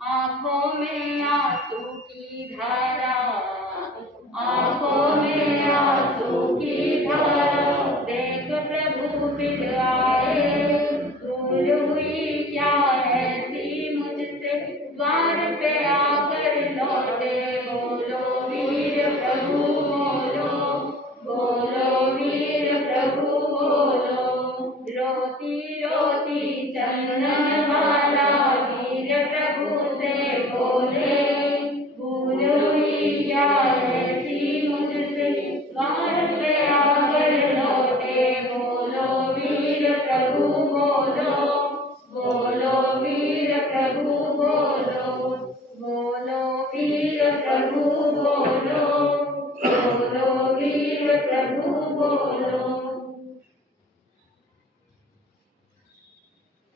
आंखों में आंसू की धारा, आंखों में आंसू की धारा, देख प्रभु फिर आए, भूल हुई क्या ऐसी मुझसे, द्वार पे आकर लौटे, बोलो वीर प्रभु बोलो, बोलो वीर प्रभु बोलो, रोती रोती चंदन वाला वीर प्रभु से बोले, भूल हुई क्या ऐसी मुझसे, द्वार पे आकर लौटे, बोलो वीर प्रभु बोलो, बोलो वीर प्रभु बोलो, बोलो वीर प्रभु बोलो, बोलो वीर प्रभु बोलो।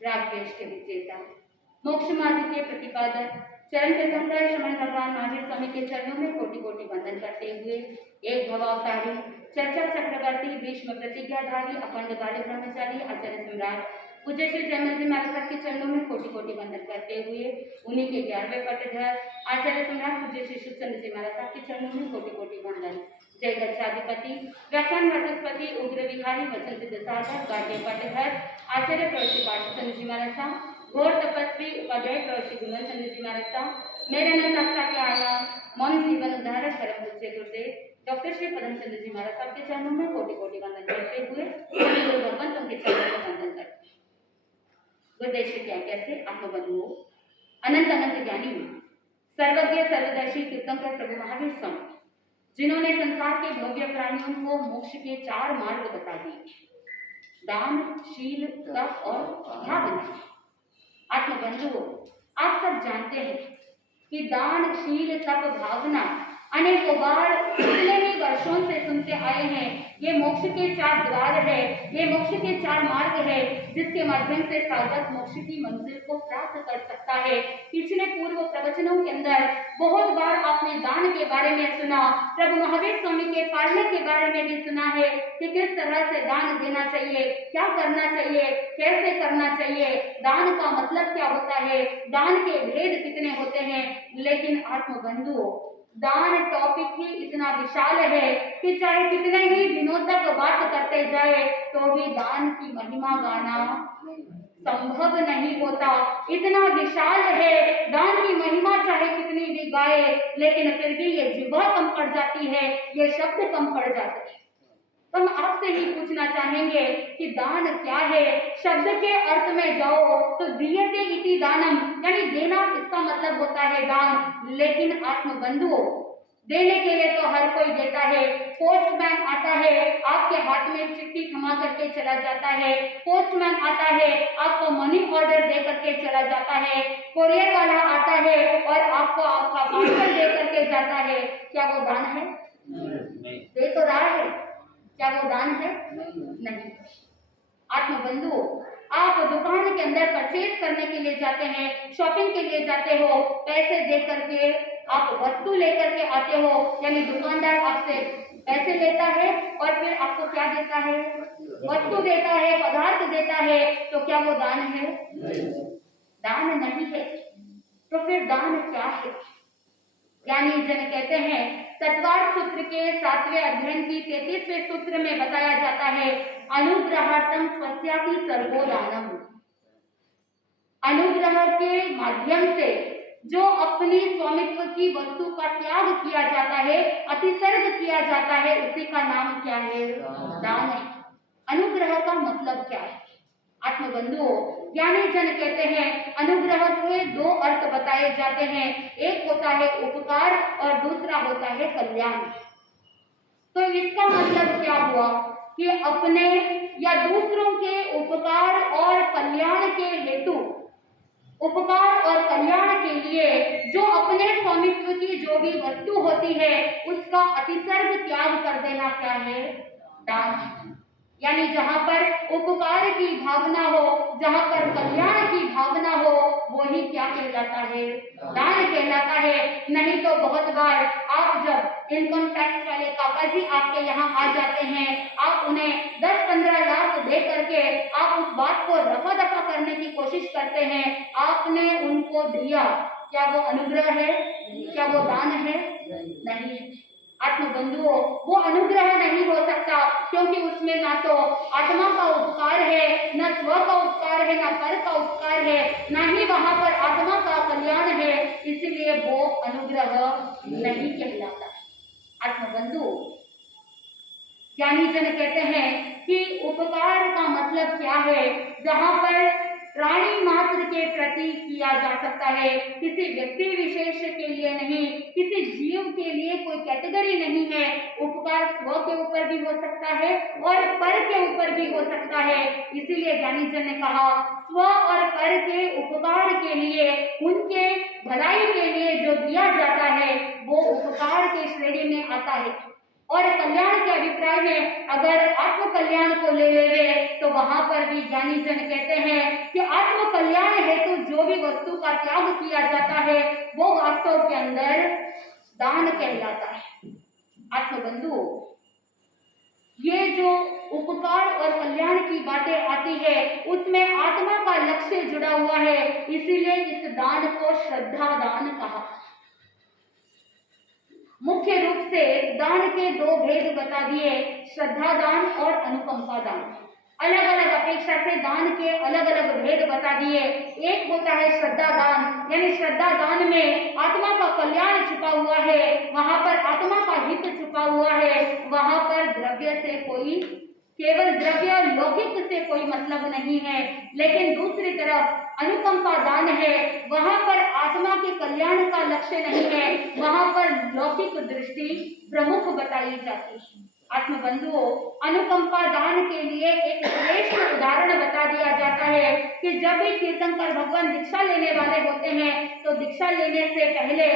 राकेश के विजेता मोक्ष मार्ग के प्रतिपादक चरण प्रथमराय श्रमण भगवान महावीर स्वामी के चरणों में कोटि कोटि वंदन करते हुए एक भवावतारी चर्चा चक्रवर्ती भीष्म प्रतिज्ञाधारी अखंड बाल ब्रह्मचारी आचार्य सम्राट पूज्य श्री जयमल जी महाराज के चरणों में कोटि कोटि वंदन करते हुए उन्हीं के 11वें पटधर आचार्य सम्राट पूज्य श्री सुखचंद्र जी महाराज के चरणों में कोटि कोटि वंदन। जय गच्छाधिपति व्याख्यान वाचस्पति उग्र विहारी वचन सिद्ध साधक गाढ़े पटधर आचार्य प्रवृत्ति पाठचंद्र जी महाराज घोर तपस्वी उपाध्याय प्रवृत्ति गुणवंत चंद्र जी महाराज मेरे नस्ता के आया मौन जीवन उद्धारक परम पूज्य गुरुदेव डॉक्टर श्री पदम चंद्र जी महाराज साहब के चरणों में कोटि कोटि वंदन करते हुए भगवंतों के चरणों में वंदन करते गुरुदेव श्री क्या कैसे आत्मबंधुओं अनंत अनंत ज्ञानी सर्वज्ञ सर्वदर्शी तीर्थंकर प्रभु महावीर स्वामी जिन्होंने संसार के भव्य प्राणियों को मोक्ष के 4 मार्ग बता दिए, दान शील तप और भावना। आत्मबंधुओं आप सब जानते हैं कि दान शील तप भावना अनेकों बार पिछले ही वर्षों से सुनते आए हैं। ये मोक्ष के 4 द्वार है, ये मोक्ष के 4 मार्ग है जिसके माध्यम से साधक मोक्ष की मंजिल को प्राप्त कर सकता है। पिछले पूर्व प्रवचनों के अंदर बहुत बार आपने दान के बारे में सुना, प्रभु महावीर स्वामी के पालने के बारे में भी सुना है कि किस तरह से दान देना चाहिए, क्या करना चाहिए, कैसे करना चाहिए, दान का मतलब क्या होता है, दान के भेद कितने होते हैं। लेकिन आत्मबंधुओं दान टॉपिक ही इतना विशाल है कि चाहे कितने ही दिनों तक बात करते जाए तो भी दान की महिमा गाना संभव नहीं होता। इतना विशाल है दान की महिमा, चाहे कितनी भी गाए लेकिन फिर भी ये जिह्वा कम पड़ जाती है, ये शब्द कम पड़ जाते हैं। तो हम आपसे ही पूछना चाहेंगे कि दान क्या है। शब्द के अर्थ में जाओ तो दीयते इति दानम, यानी देना इसका मतलब होता है दान। लेकिन आत्मबंधुओं देने के लिए तो हर कोई देता है। पोस्टमैन आता है आपके हाथ में चिट्ठी थमा करके चला जाता है, पोस्टमैन आता है आपको मनी ऑर्डर दे करके चला जाता है, कोरियर वाला आता है और आपको आपका पार्सल दे करके जाता है। क्या वो दान है? दे तो रहा है, क्या वो दान है? नहीं। आत्मबंधुओं आप दुकान के अंदर परचेज करने के लिए जाते हैं, शॉपिंग के लिए जाते हो, पैसे दे करके आप वस्तु लेकर के आते हो, यानी दुकानदार आपसे पैसे लेता है और फिर आपको क्या देता है? वस्तु देता है, पदार्थ देता है। तो क्या वो दान है? दान नहीं है। तो फिर दान क्या है? यानी जन कहते हैं तत्वार्थ सूत्र के 7वें अध्ययन की 33वें सूत्र में बताया जाता है अनुग्रहार्थम स्वस्यापि सर्वो दानम। अनुग्रह के माध्यम से जो अपनी स्वामित्व की वस्तु का त्याग किया जाता है, अतिसर्ग किया जाता है, उसी का नाम क्या है? दान है। अनुग्रह का मतलब क्या है? आत्मबंधुओं ज्ञानी जन कहते हैं अनुग्रह के 2 अर्थ बताए जाते हैं, एक होता है उपकार और दूसरा होता है कल्याण। तो इसका मतलब क्या हुआ कि अपने या दूसरों के उपकार और कल्याण के हेतु, उपकार और कल्याण के लिए जो अपने स्वामित्व की जो भी वस्तु होती है उसका अतिसर्ग त्याग कर देना क्या है? दान। यानी जहाँ पर उपकार की भावना हो, जहाँ पर कल्याण की भावना हो, वही क्या कहलाता है? दान कहलाता है। नहीं तो बहुत बार आप जब इनकम टैक्स वाले काका जी आपके यहाँ आ जाते हैं, आप उन्हें 10-15 लाख दे करके आप उस बात को रफा दफा करने की कोशिश करते हैं। आपने उनको दिया क्या वो अनुग्रह है? क्या वो दान है? नहीं। आत्म बंधुओं, वो अनुग्रह नहीं हो सकता, क्योंकि उसमें ना तो आत्मा का उपकार है, न स्व का उपकार है, न पर का उपकार है, ना ही वहां पर आत्मा का कल्याण है, इसलिए वो अनुग्रह नहीं कहलाता। आत्म बंधु, ज्ञानी जन कहते हैं कि उपकार का मतलब क्या है? जहां पर प्राणी मात्र के प्रति किया जा सकता है, किसी व्यक्ति विशेष के लिए नहीं, किसी जीव के लिए कोई कैटेगरी नहीं है। उपकार स्व के ऊपर भी हो सकता है और पर के ऊपर भी हो सकता है। इसीलिए ज्ञानी जन ने कहा स्व और पर के उपकार के लिए, उनके भलाई के लिए जो दिया जाता है वो उपकार के श्रेणी में आता है। और कल्याण के अभिप्राय में अगर आत्म कल्याण को ले लेंगे तो वहां पर भी ज्ञानी जन कहते हैं कि आत्म कल्याण हेतु जो भी वस्तु का त्याग किया जाता है वो वास्तव के अंदर दान कहलाता है। आत्म बंधु, ये जो उपकार और कल्याण की बातें आती है उसमें आत्मा का लक्ष्य जुड़ा हुआ है, इसीलिए इस दान को श्रद्धा दान कहा। मुख्य रूप से दान के दो भेद बता दिए, श्रद्धा दान और अनुकंपा दान। अलग अलग अपेक्षा से दान के अलग अलग भेद बता दिए। एक होता है श्रद्धा दान, यानी श्रद्धा दान में आत्मा का कल्याण छुपा हुआ है, वहां पर आत्मा का हित छुपा हुआ है, वहां पर द्रव्य से कोई, केवल द्रव्य लौकिक से कोई मतलब नहीं है। लेकिन दूसरी तरफ अनुकंपा दान है, वहां पर आत्मा के कल्याण का लक्ष्य नहीं है, वहां पर लौकिक दृष्टि प्रमुख बताई जाती है। आत्म बंधुओं, अनुकंपा दान के लिए एक श्रेष्ठ उदाहरण बता दिया जाता है कि जब भी कीर्तनकर भगवान दीक्षा लेने वाले होते हैं तो दीक्षा लेने से पहले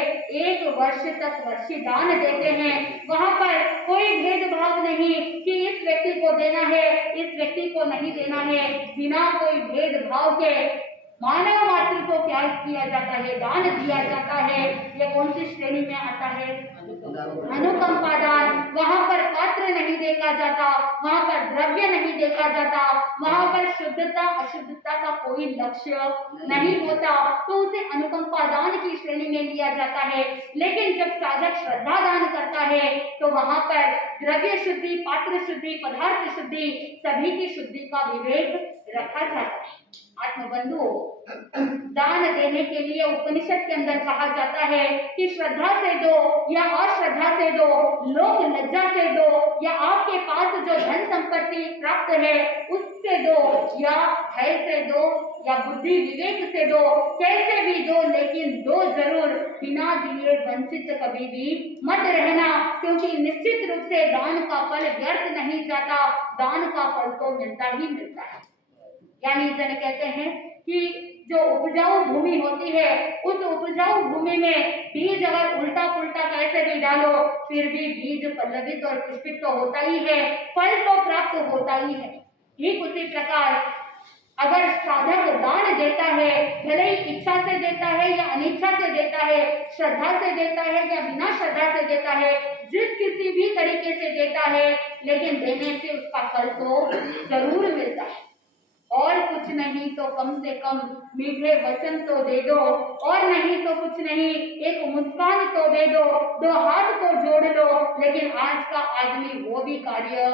1 वर्ष तक वर्षी दान देते हैं। वहां पर कोई भेदभाव नहीं कि इस व्यक्ति को देना है, इस व्यक्ति को नहीं देना है, बिना कोई भेदभाव के मानव मात्र को क्या किया जाता है? दान दिया जाता है। यह कौन सी श्रेणी में आता है? अनुकंपा दान। वहां पर पात्र नहीं देखा जाता, वहां पर द्रव्य नहीं देखा जाता, वहां पर शुद्धता अशुद्धता का कोई लक्ष्य नहीं होता, तो उसे अनुकंपा दान की श्रेणी में लिया जाता है। लेकिन जब साधक श्रद्धा दान करता है तो वहां पर द्रव्य शुद्धि, पात्र शुद्धि, पदार्थ शुद्धि, सभी की शुद्धि का विवेक रखा जाता है। आत्मबंधुओं, दान देने के लिए उपनिषद के अंदर कहा जाता है कि श्रद्धा से दो या अश्रद्धा से दो, लोक लज्जा से दो या आपके पास जो धन संपत्ति प्राप्त है उससे दो, या भय से दो या बुद्धि विवेक से दो, कैसे भी दो, लेकिन दो जरूर। बिना दिए वंचित कभी भी मत रहना, क्योंकि निश्चित रूप से दान का फल व्यर्थ नहीं जाता, दान का फल तो मिलता ही मिलता है। यानी जन कहते हैं कि जो उपजाऊ भूमि होती है उस उपजाऊ भूमि में बीज अगर उल्टा पुल्टा कैसे भी डालो फिर भी बीज पल्लवित और पुष्पित तो होता ही है, फल तो प्राप्त होता ही है। ठीक उसी प्रकार अगर साधक दान देता है, भले ही इच्छा से देता है या अनिच्छा से देता है, श्रद्धा से देता है या बिना श्रद्धा से देता है, जिस किसी भी तरीके से देता है, लेकिन देने से उसका फल तो जरूर मिलता है। और कुछ नहीं तो कम से कम मीठे वचन तो दे दो, और नहीं तो कुछ नहीं एक मुस्कान तो दे दो, दो हाथ तो जोड़ लो। लेकिन आज का आदमी वो भी कार्य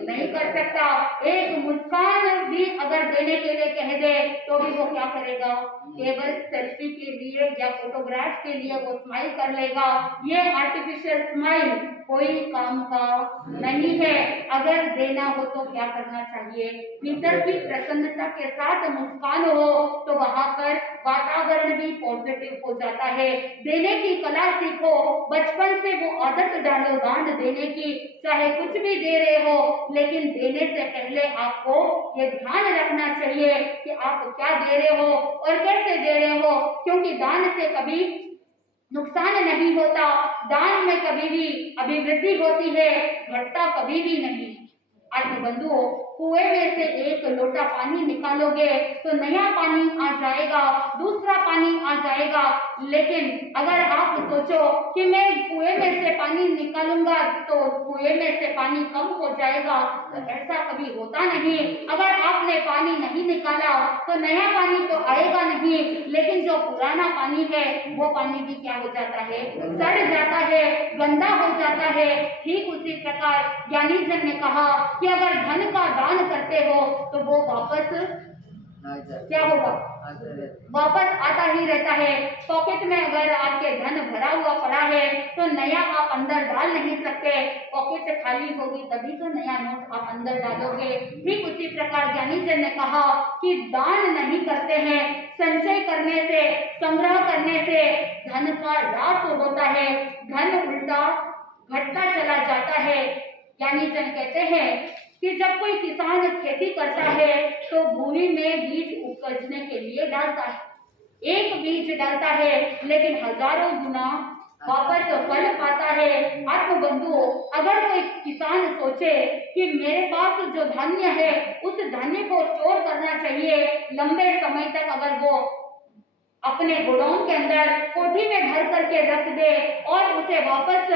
नहीं कर सकता। एक मुस्कान भी अगर देने के लिए कह दे तो भी वो क्या करेगा? केवल सेल्फी के लिए या फोटोग्राफ के लिए वो स्माइल कर लेगा। ये आर्टिफिशियल स्माइल कोई काम का नहीं है। अगर देना हो तो क्या करना चाहिए? भीतर की प्रसन्नता के साथ मुस्कान हो तो वहां पर वातावरण भी पॉजिटिव हो जाता है। देने की कला सीखो, बचपन से वो आदत डालो दान देने की। चाहे कुछ भी दे रहे हो, लेकिन देने से पहले आपको ये ध्यान रखना चाहिए कि आप क्या दे रहे हो और कैसे दे रहे हो, क्योंकि दान से कभी नुकसान नहीं होता, दान में कभी भी अभिवृद्धि होती है, घटता कभी भी नहीं। आत्मबंधुओं, कुएं में से एक लोटा पानी निकालोगे तो नया पानी आ जाएगा, दूसरा पानी आ जाएगा। लेकिन अगर आप सोचो कि मैं कुएं में से पानी निकालूंगा तो कुएं में से पानी कम हो जाएगा, तो ऐसा कभी होता नहीं। अगर आपने पानी नहीं निकाला तो नया पानी तो आएगा नहीं, लेकिन जो पुराना पानी है वो पानी भी क्या हो जाता है, सड़ जाता है, गंदा हो जाता है। ठीक उसी प्रकार ज्ञानी जन ने कहा कि अगर धन का दान करते हो तो वो वापस क्या होगा, वापस आता ही रहता है। पॉकेट में अगर आपके धन भरा हुआ पड़ा है तो नया आप अंदर डाल नहीं सकते, पॉकेट खाली होगी तभी तो नया नोट आप अंदर डालोगे। ठीक उसी प्रकार ज्ञानी जन ने कहा कि दान नहीं करते हैं, संचय करने से, संग्रह करने से धन का ह्रास होता है, धन उल्टा घटता चला जाता है। ज्ञानी जन कहते हैं कि जब कोई किसान खेती करता है तो भूमि में बीज उपजने के लिए डालता है, एक बीज डालता है लेकिन हजारों गुना वापस फल पाता है। आत्मबंधुओं, अगर कोई किसान सोचे कि मेरे पास जो धान्य है उस धान्य को स्टोर करना चाहिए लंबे समय तक, अगर वो अपने गोडाउन के अंदर कोठी में भर करके रख दे और उसे वापस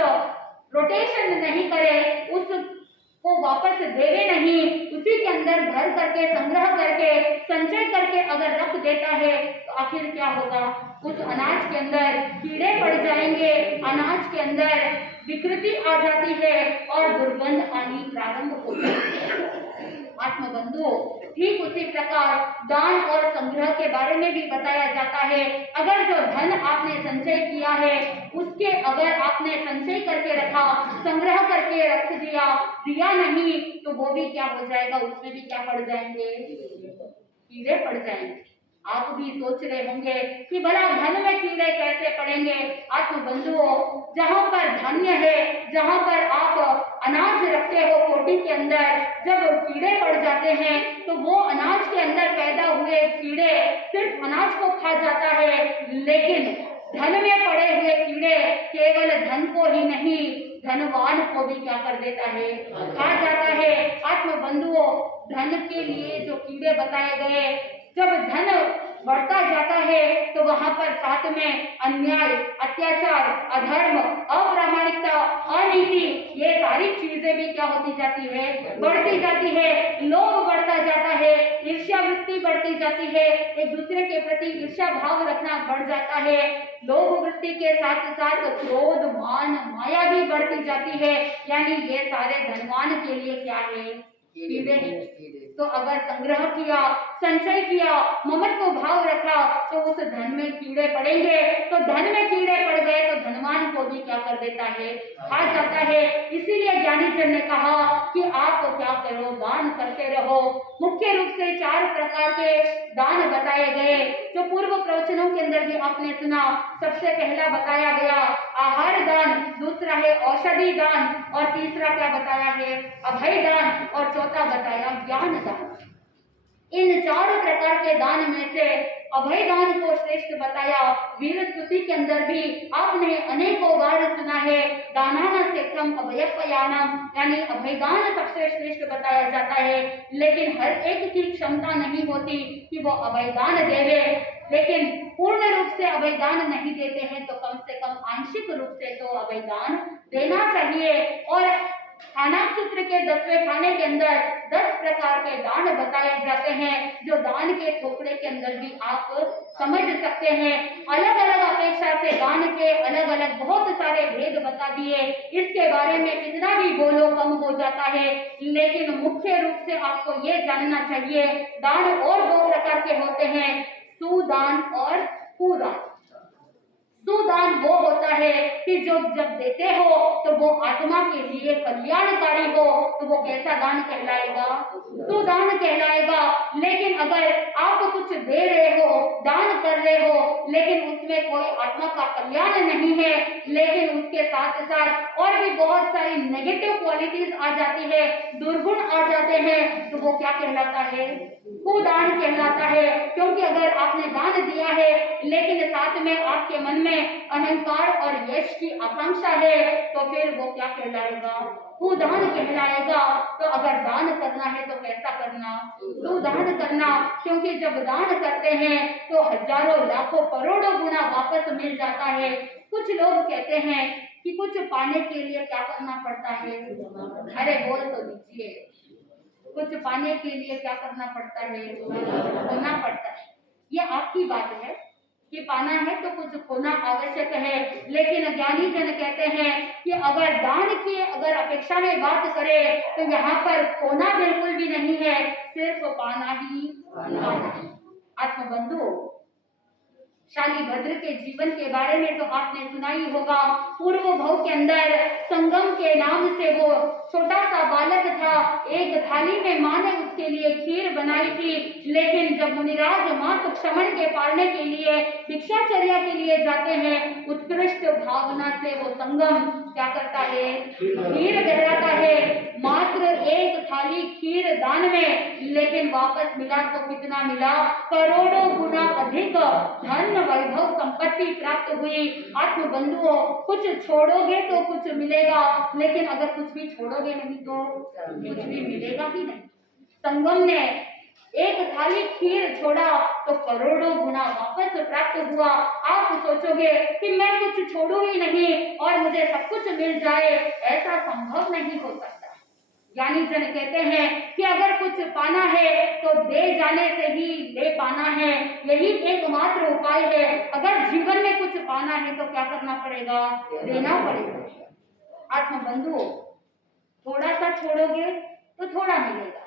रोटेशन नहीं करे, उसको वापस देवे नहीं, उसी के अंदर भर करके, संग्रह करके, संचय करके अगर रख देता है तो आखिर क्या होगा, उस अनाज के अंदर कीड़े पड़ जाएंगे, अनाज के अंदर विकृति आ जाती है और दुर्गंध आनी प्रारंभ होती है। आत्मबंधुओं, ठीक उसी प्रकार दान और संग्रह के बारे में भी बताया जाता है। अगर जो धन आपने संचय किया है उसके अगर आपने संचय करके रखा, संग्रह करके रख दिया नहीं तो वो भी क्या हो जाएगा, उसमें भी क्या पड़ जाएंगे, कीड़े पड़ जाएंगे। आप भी सोच रहे होंगे कि भला धन में कीड़े कैसे पड़ेंगे। आत्मबंधुओं, जहाँ पर धान्य है, जहाँ पर आप अनाज रखते हो कोठी के अंदर, जब कीड़े पड़ जाते हैं तो वो अनाज के अंदर पैदा हुए कीड़े सिर्फ अनाज को खा जाता है, लेकिन धन में पड़े हुए कीड़े केवल धन को ही नहीं, धनवान को भी क्या कर देता है, खा जाता है। आत्मबंधुओं, धन के लिए जो कीड़े बताए गए, जब धन बढ़ता जाता है तो वहां पर साथ में अन्याय, अत्याचार, अधर्म, अप्रामाणिकता, अनीति, ये सारी चीजें भी क्या होती जाती है, बढ़ती जाती है। लोभ बढ़ता जाता है, ईर्ष्या वृत्ति बढ़ती जाती है, एक दूसरे के प्रति ईर्ष्या भाव रखना बढ़ जाता है। लोभ वृत्ति के साथ साथ क्रोध, मान, माया भी बढ़ती जाती है। यानी ये सारे धनवान के लिए क्या है, कीड़े हैं। तो अगर संग्रह किया, संचय किया, ममत्व भाव रखा तो उस धन में कीड़े पड़ेंगे, तो धन में कीड़े पड़ गए तो धनवान को भी क्या कर देता है, खा जाता है। इसीलिए ज्ञानी जन ने कहा कि आप क्या करो, दान करते रहो। मुख्य रूप से 4 प्रकार के दान बताए गए, जो पूर्व प्रवचनों के अंदर भी आपने सुना। सबसे पहला बताया गया आहार दान, दूसरा है औषधि दान और तीसरा क्या बताया है, अभय दान और चौथा बताया ज्ञान दान। इन 4 प्रकार के दान में से अभय दान को श्रेष्ठ बताया। वीर स्तुति के अंदर भी आपने अनेकों बार सुना है, दानाना सेठम अभयपयानम, यानी अभयदान सबसे श्रेष्ठ बताया जाता है। लेकिन हर एक की क्षमता नहीं होती कि वो अभयदान देवे, लेकिन पूर्ण रूप से अभयदान नहीं देते हैं तो कम से कम आंशिक रूप से तो अभयदान देना चाहिए। और खाना सूत्र के 10वें खाने के अंदर 10 प्रकार के दान बताए जाते हैं, जो दान के थोपड़े के अंदर भी आप समझ सकते हैं। अलग अलग अपेक्षा से दान के अलग अलग बहुत सारे भेद बता दिए, इसके बारे में कितना भी बोलो कम हो जाता है। लेकिन मुख्य रूप से आपको ये जानना चाहिए, दान और 2 प्रकार के होते हैं, सुदान और कुदान। सुदान वो होता है कि जो जब देते हो तो वो आत्मा के लिए कल्याणकारी हो, तो वो कैसा दान कहलाएगा, सुदान कहलाएगा। लेकिन अगर आप कुछ दे रहे हो, दान कर रहे हो, लेकिन उसमें कोई आत्मा का कल्याण नहीं है, लेकिन उसके साथ साथ और भी बहुत सारी नेगेटिव क्वालिटीज आ जाती है, दुर्गुण आ जाते हैं, तो वो क्या कहलाता है, कुदान कहलाता है, क्योंकि अगर आपने दान दिया है लेकिन साथ में आपके मन में अहंकार और यश की आकांक्षा है तो फिर वो क्या कहलाएगा? कुदान कहलाएगा। तो अगर दान करना है तो कैसा करना? सुदान करना, क्योंकि जब दान करते हैं तो हजारों लाखों करोड़ों गुना वापस मिल जाता है। कुछ लोग कहते हैं कि कुछ पाने के लिए क्या करना पड़ता है? अरे बोल तो दीजिए, कुछ पाने के लिए क्या करना पड़ता है? खोना पड़ता है। ये आपकी बात है कि पाना है तो कुछ खोना आवश्यक है, लेकिन ज्ञानी जन कहते हैं कि अगर दान की अगर अपेक्षा में बात करें तो यहाँ पर खोना बिल्कुल भी नहीं है, सिर्फ पाना ही पाना है। आत्मबंधु, शालीभद्र के जीवन के बारे में तो आपने सुना ही होगा। पूर्व भव के अंदर संगम के नाम से वो छोटा सा बालक था। एक थाली में माँ ने उसके लिए खीर बनाई थी, लेकिन जब मुनिराज मात क्षमण के पालने के लिए भिक्षाचर्या के लिए जाते हैं, उत्कृष्ट भावना से वो संगम क्या करता है? खीर बहराता है। मात्र एक थाली खीर दान में, लेकिन वापस मिला तो कितना मिला? करोड़ों गुना अधिक धन वैभव संपत्ति प्राप्त हुई। आत्मबंधुओं, कुछ छोड़ोगे तो कुछ मिलेगा, लेकिन अगर कुछ भी छोड़ोगे नहीं तो कुछ भी मिलेगा ही नहीं। संगम ने एक थाली खीर छोड़ा तो करोड़ों गुना वापस प्राप्त हुआ। आप सोचोगे कि मैं कुछ छोड़ू ही नहीं और मुझे सब कुछ मिल जाए, ऐसा संभव नहीं हो सकता। ज्ञानी जन कहते हैं कि अगर कुछ पाना है तो दे जाने से ही ले पाना है, यही एकमात्र उपाय है। अगर जीवन में कुछ पाना है तो क्या करना पड़ेगा? देना पड़ेगा। आत्मबंधु, थोड़ा सा छोड़ोगे तो थोड़ा मिलेगा,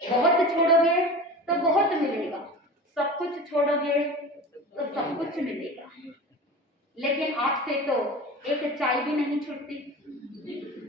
बहुत छोड़ोगे तो बहुत मिलेगा, सब कुछ छोड़ोगे तो सब कुछ मिलेगा। लेकिन आपसे तो एक चाय भी नहीं छूटती,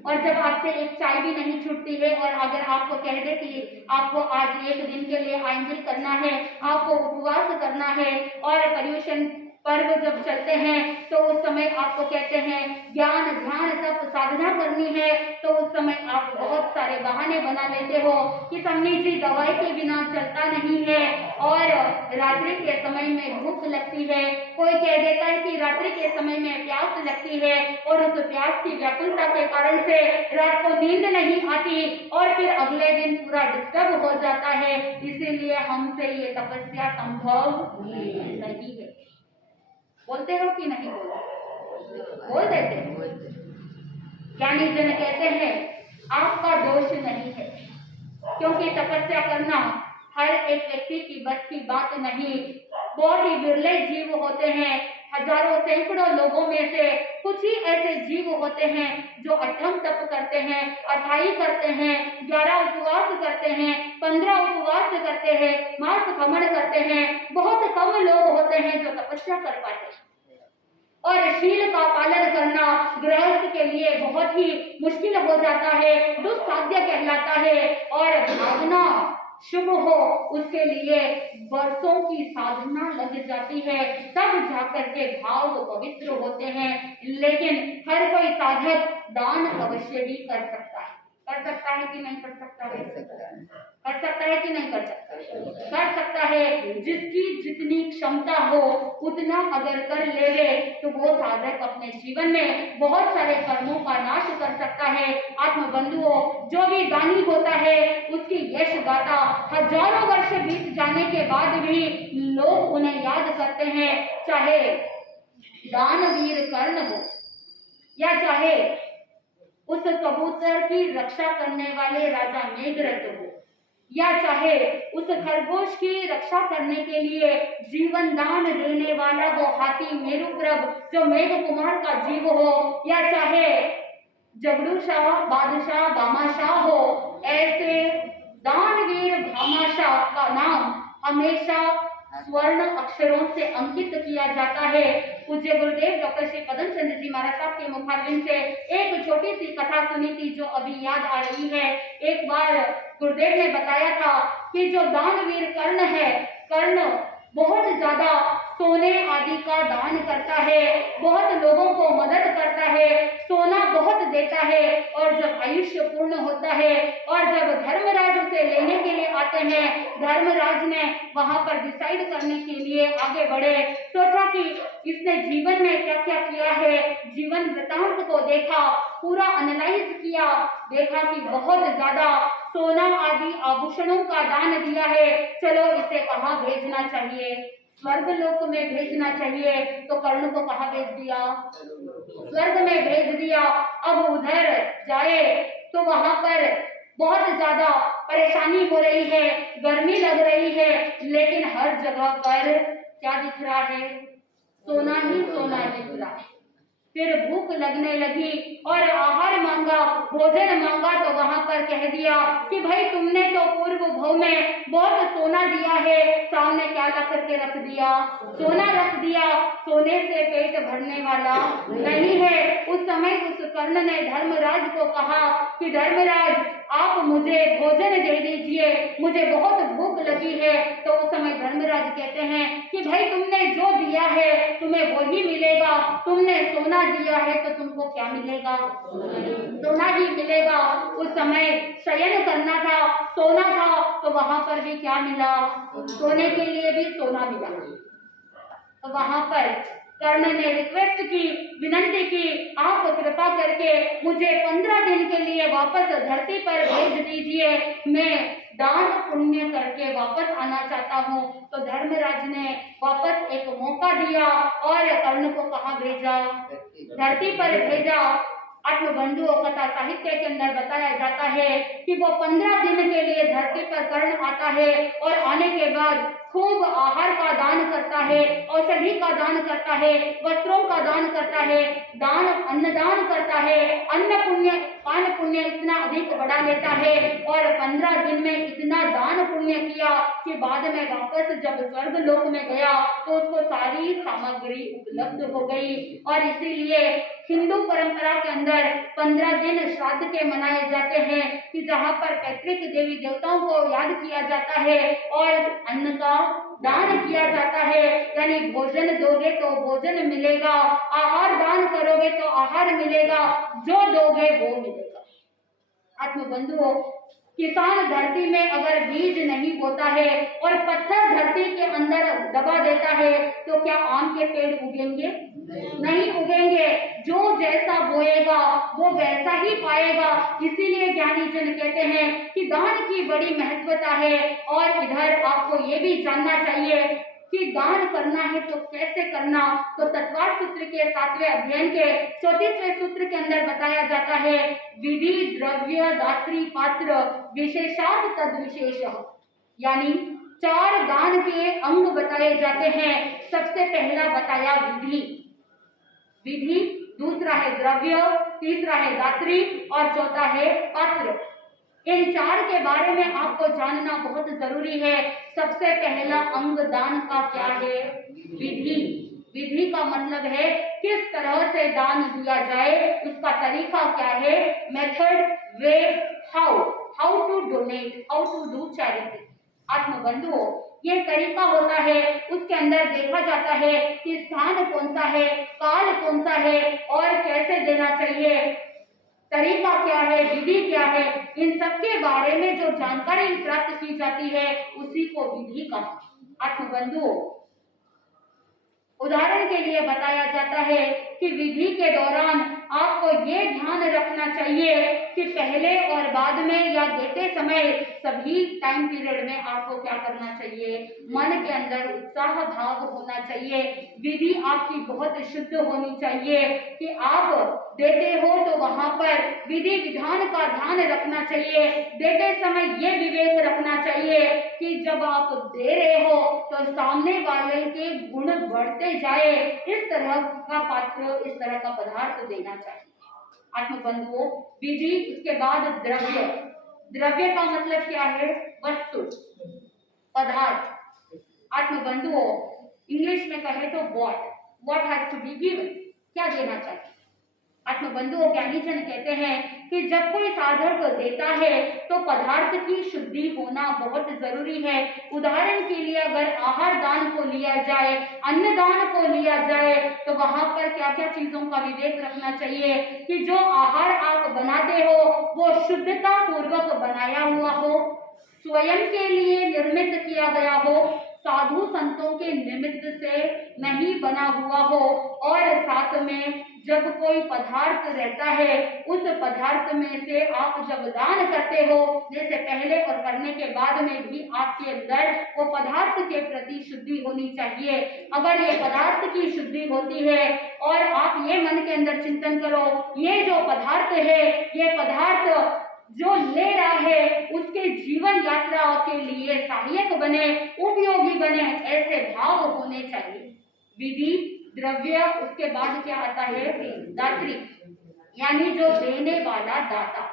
और जब आपसे एक चाय भी नहीं छूटती है और अगर आपको कह दे कि आपको आज एक दिन के लिए आइंजिल करना है, आपको उपवास करना है, और पर्युषण पर्व जब चलते हैं तो उस समय आपको कहते हैं ज्ञान ध्यान सब साधना करनी है, तो उस समय आप बहुत सारे बहाने बना लेते हो कि सम्मी जी दवाई के बिना चलता नहीं है, और रात्रि के समय में भूख लगती है। कोई कह देता है कि रात्रि के समय में प्यास लगती है और उस प्यास की व्याकुलता के कारण से रात को नींद नहीं आती और फिर अगले दिन पूरा डिस्टर्ब हो जाता है। इसीलिए हमसे ये तपस्या संभव नहीं है। बोलते हो कि नहीं बोलते? बोल देते हैं। ज्ञानी जन कहते हैं आपका दोष नहीं है, क्योंकि तपस्या करना हर एक व्यक्ति की बस की बात नहीं। बहुत ही बिरले जीव होते हैं, हजारों सैकड़ों लोगों में से कुछ ही ऐसे जीव होते हैं जो अठम तप करते हैं, अठाई करते हैं, 11 उपवास करते हैं, 15 उपवास करते हैं, मास भ्रमण करते हैं। बहुत कम लोग होते हैं जो तपस्या कर पाते हैं, और शील का पालन करना गृहस्थ के लिए बहुत ही मुश्किल हो जाता है, दुस्साध्य कहलाता है, और भावना शुभ हो उसके लिए वर्षों की साधना लग जाती है, तब जाकर के भाव पवित्र होते हैं। लेकिन हर कोई साधक दान अवश्य ही कर सकता है। कर सकता है कि नहीं कर सकता है? कर सकता है कि नहीं कर सकता? कर सकता है। जिसकी जितनी क्षमता हो उतना अगर कर ले तो वो साधक अपने जीवन में बहुत सारे कर्मों का नाश कर सकता है। आत्मबंधुओं, जो भी दानी होता है उसकी यश गाथा हजारों वर्ष बीत जाने के बाद भी लोग उन्हें याद करते हैं, चाहे दानवीर कर्ण हो, या चाहे उस कबूतर की रक्षा करने वाले राजा मेघरथ हो, या चाहे उस खरगोश की रक्षा करने के लिए जीवन दान देने वाला वो हाथी मेरुप्रभ जो मेघ कुमार का जीव हो, या चाहे जगड़ू शाह बादशाह भामाशाह हो, ऐसे दानवीर भामाशाह का नाम हमेशा स्वर्ण अक्षरों से अंकित किया जाता है। पूज्य गुरुदेव डॉक्टर श्री पदम चंद्र जी महाराज साहब के मुखारबिंद से एक छोटी सी कथा सुनी थी जो अभी याद आ रही है। एक बार गुरुदेव ने बताया था कि जो दानवीर कर्ण है, कर्ण बहुत ज्यादा सोने आदि का दान करता है, बहुत लोगों को मदद करता है, सोना बहुत देता है। और जब आयुष्य पूर्ण होता है और जब धर्मराज उसे लेने के लिए आते हैं, धर्मराज ने वहां पर डिसाइड करने के लिए आगे बढ़े, सोचा कि इसने जीवन में क्या क्या किया है, जीवन वृतांत को देखा, पूरा एनालाइज किया, देखा कि बहुत ज्यादा सोना आदि आभूषणों का दान दिया है। चलो इसे कहाँ भेजना चाहिए? स्वर्ग लोक में भेजना चाहिए। तो कर्ण को कहाँ भेज दिया? स्वर्ग में भेज दिया। अब उधर जाए तो वहां पर बहुत ज्यादा परेशानी हो रही है, गर्मी लग रही है, लेकिन हर जगह पर क्या दिख रहा है? सोना ही सोना दिख रहा है। फिर भूख लगने लगी और आहार मांगा, भोजन मांगा, तो वहां पर कह दिया कि भाई तुमने तो पूर्व भव में बहुत सोना दिया है, सामने क्या ला करके रख दिया? सोना रख दिया। सोने से पेट भरने वाला नहीं है। उस समय उस कर्ण ने धर्मराज को कहा कि धर्मराज आप मुझे भोजन दे दीजिए, मुझे बहुत भूख लगी है। तो उस समय धर्मराज कहते हैं कि भाई तुमने जो दिया है तुम्हें वही मिलेगा, तुमने सोना दिया है तो तुमको क्या मिलेगा? सोना ही मिलेगा। उस समय शयन करना था, सोना था, तो वहां पर भी क्या मिला? सोने के लिए भी सोना मिला। तो वहां पर कर्ण ने रिक्वेस्ट की, विनंती की, आप कृपा करके मुझे 15 दिन के लिए वापस धरती पर भेज दीजिए, मैं दान पुण्य करके वापस आना चाहता हूँ। तो धर्मराज ने वापस एक मौका दिया और कर्ण को कहाँ भेजा? धरती पर भेजा। आत्मबंधुओं कथा साहित्य के अंदर बताया जाता है कि वो 15 दिन के लिए धरती पर कर्ण आता है और आने के बाद खूब आहार का दान करता है, औषधि का दान करता है, वस्त्रों का दान करता है, दान अन्नदान करता है, अन्न पुण्य पान पुण्य इतना अधिक बढ़ा लेता है और 15 दिन में इतना दान पुण्य किया कि बाद में वापस जब स्वर्ग लोक में गया तो उसको सारी सामग्री उपलब्ध हो गई। और इसीलिए हिंदू परंपरा के अंदर 15 दिन श्राद्ध के मनाए जाते हैं कि जहाँ पर पैतृक देवी देवताओं को याद किया जाता है और अन्न का दान किया जाता है। यानी भोजन दोगे तो भोजन मिलेगा, आहार दान करोगे तो आहार मिलेगा, जो दोगे वो मिलेगा। आत्मबंधुओं, किसान धरती में अगर बीज नहीं बोता है और पत्थर धरती के अंदर दबा देता है तो क्या आम के पेड़ उगेंगे? नहीं उगेंगे। जो जैसा बोएगा वो वैसा ही पाएगा। इसीलिए ज्ञानी जन कहते हैं कि दान की बड़ी महत्वता है। और इधर आपको ये भी जानना चाहिए कि दान करना है तो कैसे करना। तो तत्वार्थ सूत्र के 7वें अध्ययन के 34वें सूत्र के अंदर बताया जाता है, विधि द्रव्य दात्री पात्र विशेषात तद विशेष। यानी 4 दान के अंग बताए जाते हैं। सबसे पहला बताया विधि, विधि, दूसरा है द्रव्य, तीसरा है दात्री और चौथा है पात्र। इन 4 के बारे में आपको जानना बहुत जरूरी है। सबसे पहला अंग दान का क्या है? विधि। विधि का मतलब है किस तरह से दान दिया जाए, उसका तरीका क्या है? Method, way, how to donate, how to do charity. आत्मबंधुओं, ये तरीका होता है, उसके अंदर देखा जाता है कि स्थान कौन सा है, काल कौन सा है और कैसे देना चाहिए, तरीका क्या है, विधि क्या है, इन सब के बारे में जो जानकारी प्राप्त की जाती है उसी को विधि का। आत्मबंधुओं, उदाहरण के लिए बताया जाता है कि विधि के दौरान आपको ये ध्यान रखना चाहिए कि पहले और बाद में या देते समय सभी टाइम पीरियड में आपको क्या करना चाहिए? मन के अंदर उत्साह भाव होना चाहिए। विधि आपकी बहुत शुद्ध होनी चाहिए कि आप देते हो तो वहां पर विधि विधान का ध्यान रखना चाहिए। देते समय ये विवेक रखना चाहिए कि जब आप दे रहे हो तो सामने वाले के गुण बढ़ते जाए, इस तरह का पात्र, इस तरह का पदार्थ देना चाहिए। आत्मबंधुओं, विधि, उसके बाद द्रव्य। द्रव्य का मतलब क्या है? वस्तु, पदार्थ। आत्मबंधुओं, इंग्लिश में कहे तो what has to be given, क्या देना चाहिए? आत्मबंधुओं ज्ञानी जन कहते हैं कि जब कोई साधक देता है तो पदार्थ की शुद्धि होना बहुत जरूरी है। उदाहरण के लिए अगर आहार दान को लिया जाए, अन्न दान को लिया जाए, तो वहां पर क्या क्या चीजों का विवेक रखना चाहिए कि जो आहार आप बनाते हो वो शुद्धता पूर्वक बनाया हुआ हो, स्वयं के लिए निर्मित किया गया हो, साधु संतों के निमित्त से नहीं बना हुआ हो, और साथ में जब कोई पदार्थ रहता है उस पदार्थ में से आप जब दान करते हो, जैसे पहले और करने के बाद में भी आपके अंदर वो पदार्थ के प्रति शुद्धि होनी चाहिए। अगर ये पदार्थ की शुद्धि होती है और आप ये मन के अंदर चिंतन करो, ये जो पदार्थ है, ये पदार्थ जो ले रहा है उसके जीवन यात्रा के लिए सहायक बने, उपयोगी बने, ऐसे भाव होने चाहिए। विधि, द्रव्य, उसके बाद क्या आता है? दात्री, यानी जो देने वाला दाता।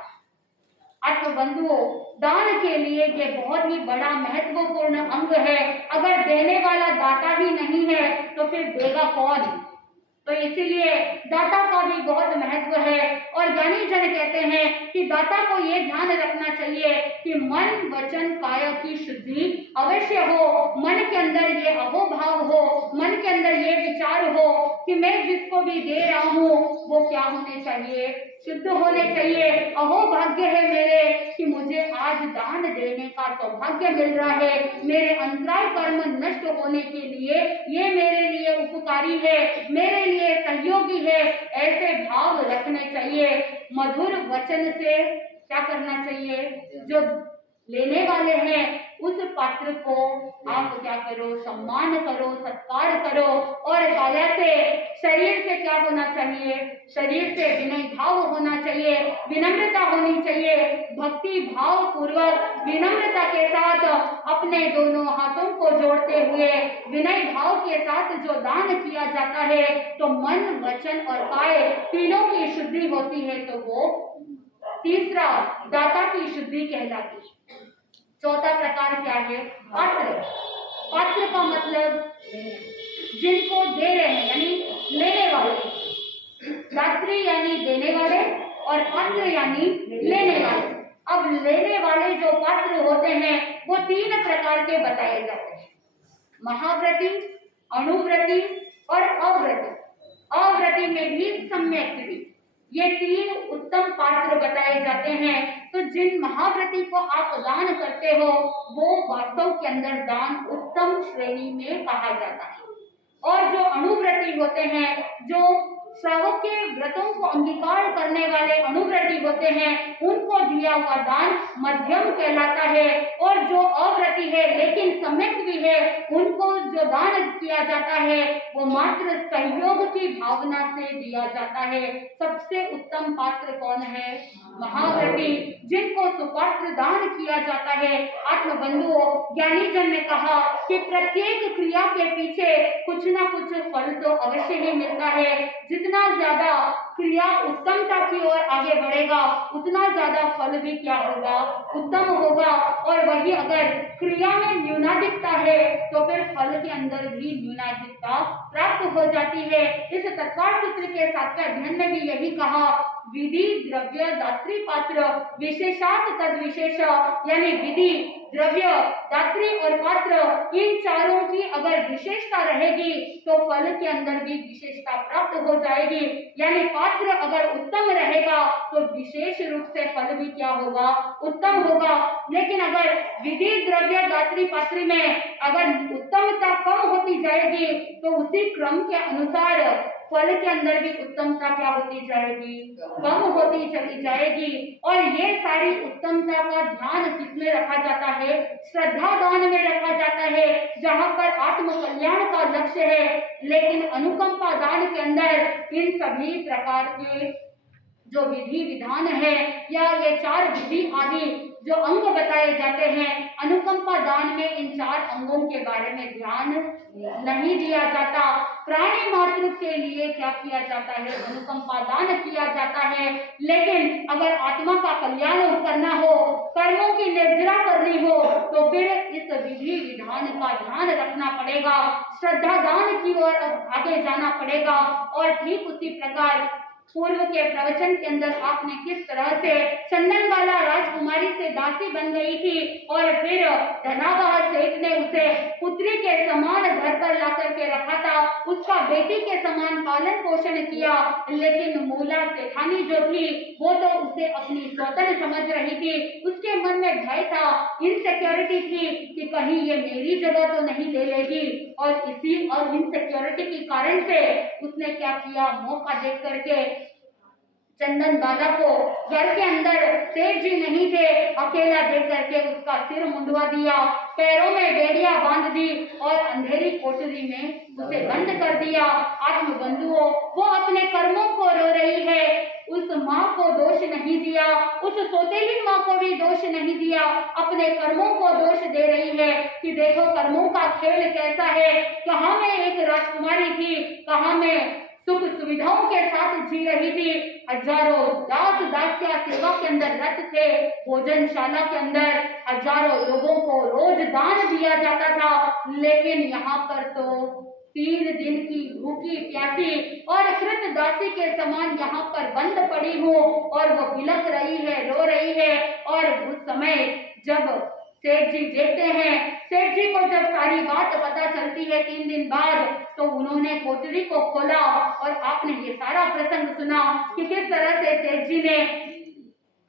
आत्मबंधुओं, दान के लिए ये बहुत ही बड़ा महत्वपूर्ण अंग है। अगर देने वाला दाता ही नहीं है तो फिर देगा कौन? तो इसीलिए दाता का भी बहुत महत्व है। और ज्ञानी जन कहते हैं कि दाता को ये ध्यान रखना चाहिए कि मन वचन काया की शुद्धि अवश्य हो, मन के अंदर ये अहोभाव हो, मन के अंदर ये विचार हो कि मैं जिसको भी दे रहा हूँ वो क्या होने चाहिए? शुद्ध होने चाहिए। अहो भाग्य है मेरे कि मुझे आज दान देने का सौभाग्य मिल रहा है, मेरे अंतराय कर्म नष्ट होने के लिए ये मेरे लिए उपकारी है, मेरे लिए सहयोगी है, ऐसे भाव रखने चाहिए। मधुर वचन से क्या करना चाहिए? जो लेने वाले हैं उस पात्र को आप क्या करो? सम्मान करो, सत्कार करो। और काया से, शरीर से क्या होना चाहिए? शरीर से विनय भाव होना चाहिए, विनम्रता होनी चाहिए। भक्ति भाव पूर्वक विनम्रता के साथ अपने दोनों हाथों को जोड़ते हुए विनय भाव के साथ जो दान किया जाता है तो मन वचन और काय तीनों की शुद्धि होती है, तो वो तीसरा दाता की शुद्धि कहलाती है। चौथा प्रकार क्या है? पात्र। पात्र का मतलब जिनको दे रहे हैं यानी लेने वाले। दात्री यानी देने वाले और पात्र यानी लेने वाले। अब लेने वाले जो पात्र होते हैं वो तीन प्रकार के बताए जाते हैं: महाव्रती, अणुव्रती और अव्रती। अव्रती में भी सम्यक विधि, ये तीन उत्तम पात्र बताए जाते हैं। तो जिन महाव्रती को आप दान करते हो वो वास्तव के अंदर दान उत्तम श्रेणी में कहा जाता है। और जो अणुव्रती होते हैं, जो श्रावक के व्रतों को अंगीकार करने वाले अणुव्रती होते हैं, उनको दिया हुआ दान मध्यम कहलाता है। और जो अव्रती है लेकिन सम्यक भी है, उनको जो दान किया जाता है वो मात्र सहयोग की भावना से दिया जाता है। सबसे उत्तम पात्र कौन है? महाव्रती, जिनको सुपात्र दान किया जाता है। आत्मबंधुओं, ज्ञानी जन ने कहा कि प्रत्येक क्रिया के पीछे कुछ ना कुछ फल तो अवश्य ही मिलता है। जितना ज्यादा क्रिया उत्तमता की ओर आगे बढ़ेगा उतना ज्यादा फल भी क्या होगा? उत्तम होगा। और वही अगर क्रिया में न्यूनाधिकता है तो फिर फल के अंदर भी न्यूनाधिकता प्राप्त हो जाती है। इस तत्काल सूत्र के साथ का अध्ययन में भी यही कहा, विधि, द्रव्य, दात्री, पात्र, विशेषात तद विशेष, यानी विधि, द्रव्य, दात्री और पात्र, इन चारों की अगर विशेषता रहेगी तो फल के अंदर भी विशेषता प्राप्त हो जाएगी। यानी पात्र अगर उत्तम रहेगा तो विशेष रूप से फल भी क्या होगा? उत्तम होगा। लेकिन अगर विधि, द्रव्य, दात्री, पात्र में अगर उत्तमता कम होती जाएगी तो उसी क्रम के अनुसार फल के अंदर भी उत्तमता क्या होती जाएगी? कम होती चली जाएगी। और ये सारी उत्तमता का ध्यान किसमें रखा जाता है? श्रद्धा दान में रखा जाता है, जहाँ पर आत्म कल्याण का लक्ष्य है। लेकिन अनुकंपा दान के अंदर इन सभी प्रकार के जो विधि विधान है या ये चार विधि आदि जो अंग बताए जाते हैं, अनुकंपा दान में इन 4 अंगों के बारे में ध्यान नहीं दिया जाता। प्राणी मात्र के लिए क्या किया जाता है? अनुकंपा दान किया जाता है। लेकिन अगर आत्मा का कल्याण करना हो, कर्मों की निर्जरा करनी हो, तो फिर इस विधि विधान का ध्यान रखना पड़ेगा, श्रद्धा दान की ओर आगे जाना पड़ेगा। और ठीक उसी प्रकार पूर्व के प्रवचन के अंदर आपने किस तरह से चंदनबाला राजकुमारी से दासी बन गई थी और फिर धनावह सेठ ने उसे पुत्री के समान घर पर ला करके रखा था, उसका बेटी के समान पालन पोषण किया। लेकिन मूला सेठानी जो थी वो तो उसे अपनी सौतन समझ रही थी, उसके मन में भय था, इनसिक्योरिटी थी कि कहीं ये मेरी जगह तो नहीं ले लेगी। और इसी और इनसिक्योरिटी के कारण से उसने क्या किया, मौका देख करके चंदनबाला को घर के अंदर सेठ जी नहीं थे, अकेला देख करके उसका सिर मुंडवा दिया, पैरों में बेड़ियां बांध दी और अंधेरी कोठरी में उसे बंद कर दिया। आत्म बंधुओं, वो अपने कर्मों को रो रही है, उस माँ को दोष नहीं दिया, उस सौतेली माँ को भी दोष नहीं दिया, अपने कर्मों को दोष दे रही है कि देखो कर्मों का खेल कैसा है। कहाँ मैं एक राजकुमारी थी, कहाँ मैं सुख सुविधाओं के साथ जी रही थी, हजारों दास दासिया सेवा के अंदर रत थे, भोजनशाला के अंदर हजारों लोगों को रोज दान दिया जाता था। लेकिन यहाँ पर तो 3 दिन की भूखी प्यासी और कृत दासी के समान यहाँ पर बंद पड़ी हूँ और वो बिलख रही है, रो रही है। और उस समय जब सेठ जी देखते हैं, सेठ जी को जब सारी बात पता चलती है 3 दिन बाद, तो उन्होंने कोठरी को खोला और आपने ये सारा प्रसंग सुना कि किस तरह से सेठ जी ने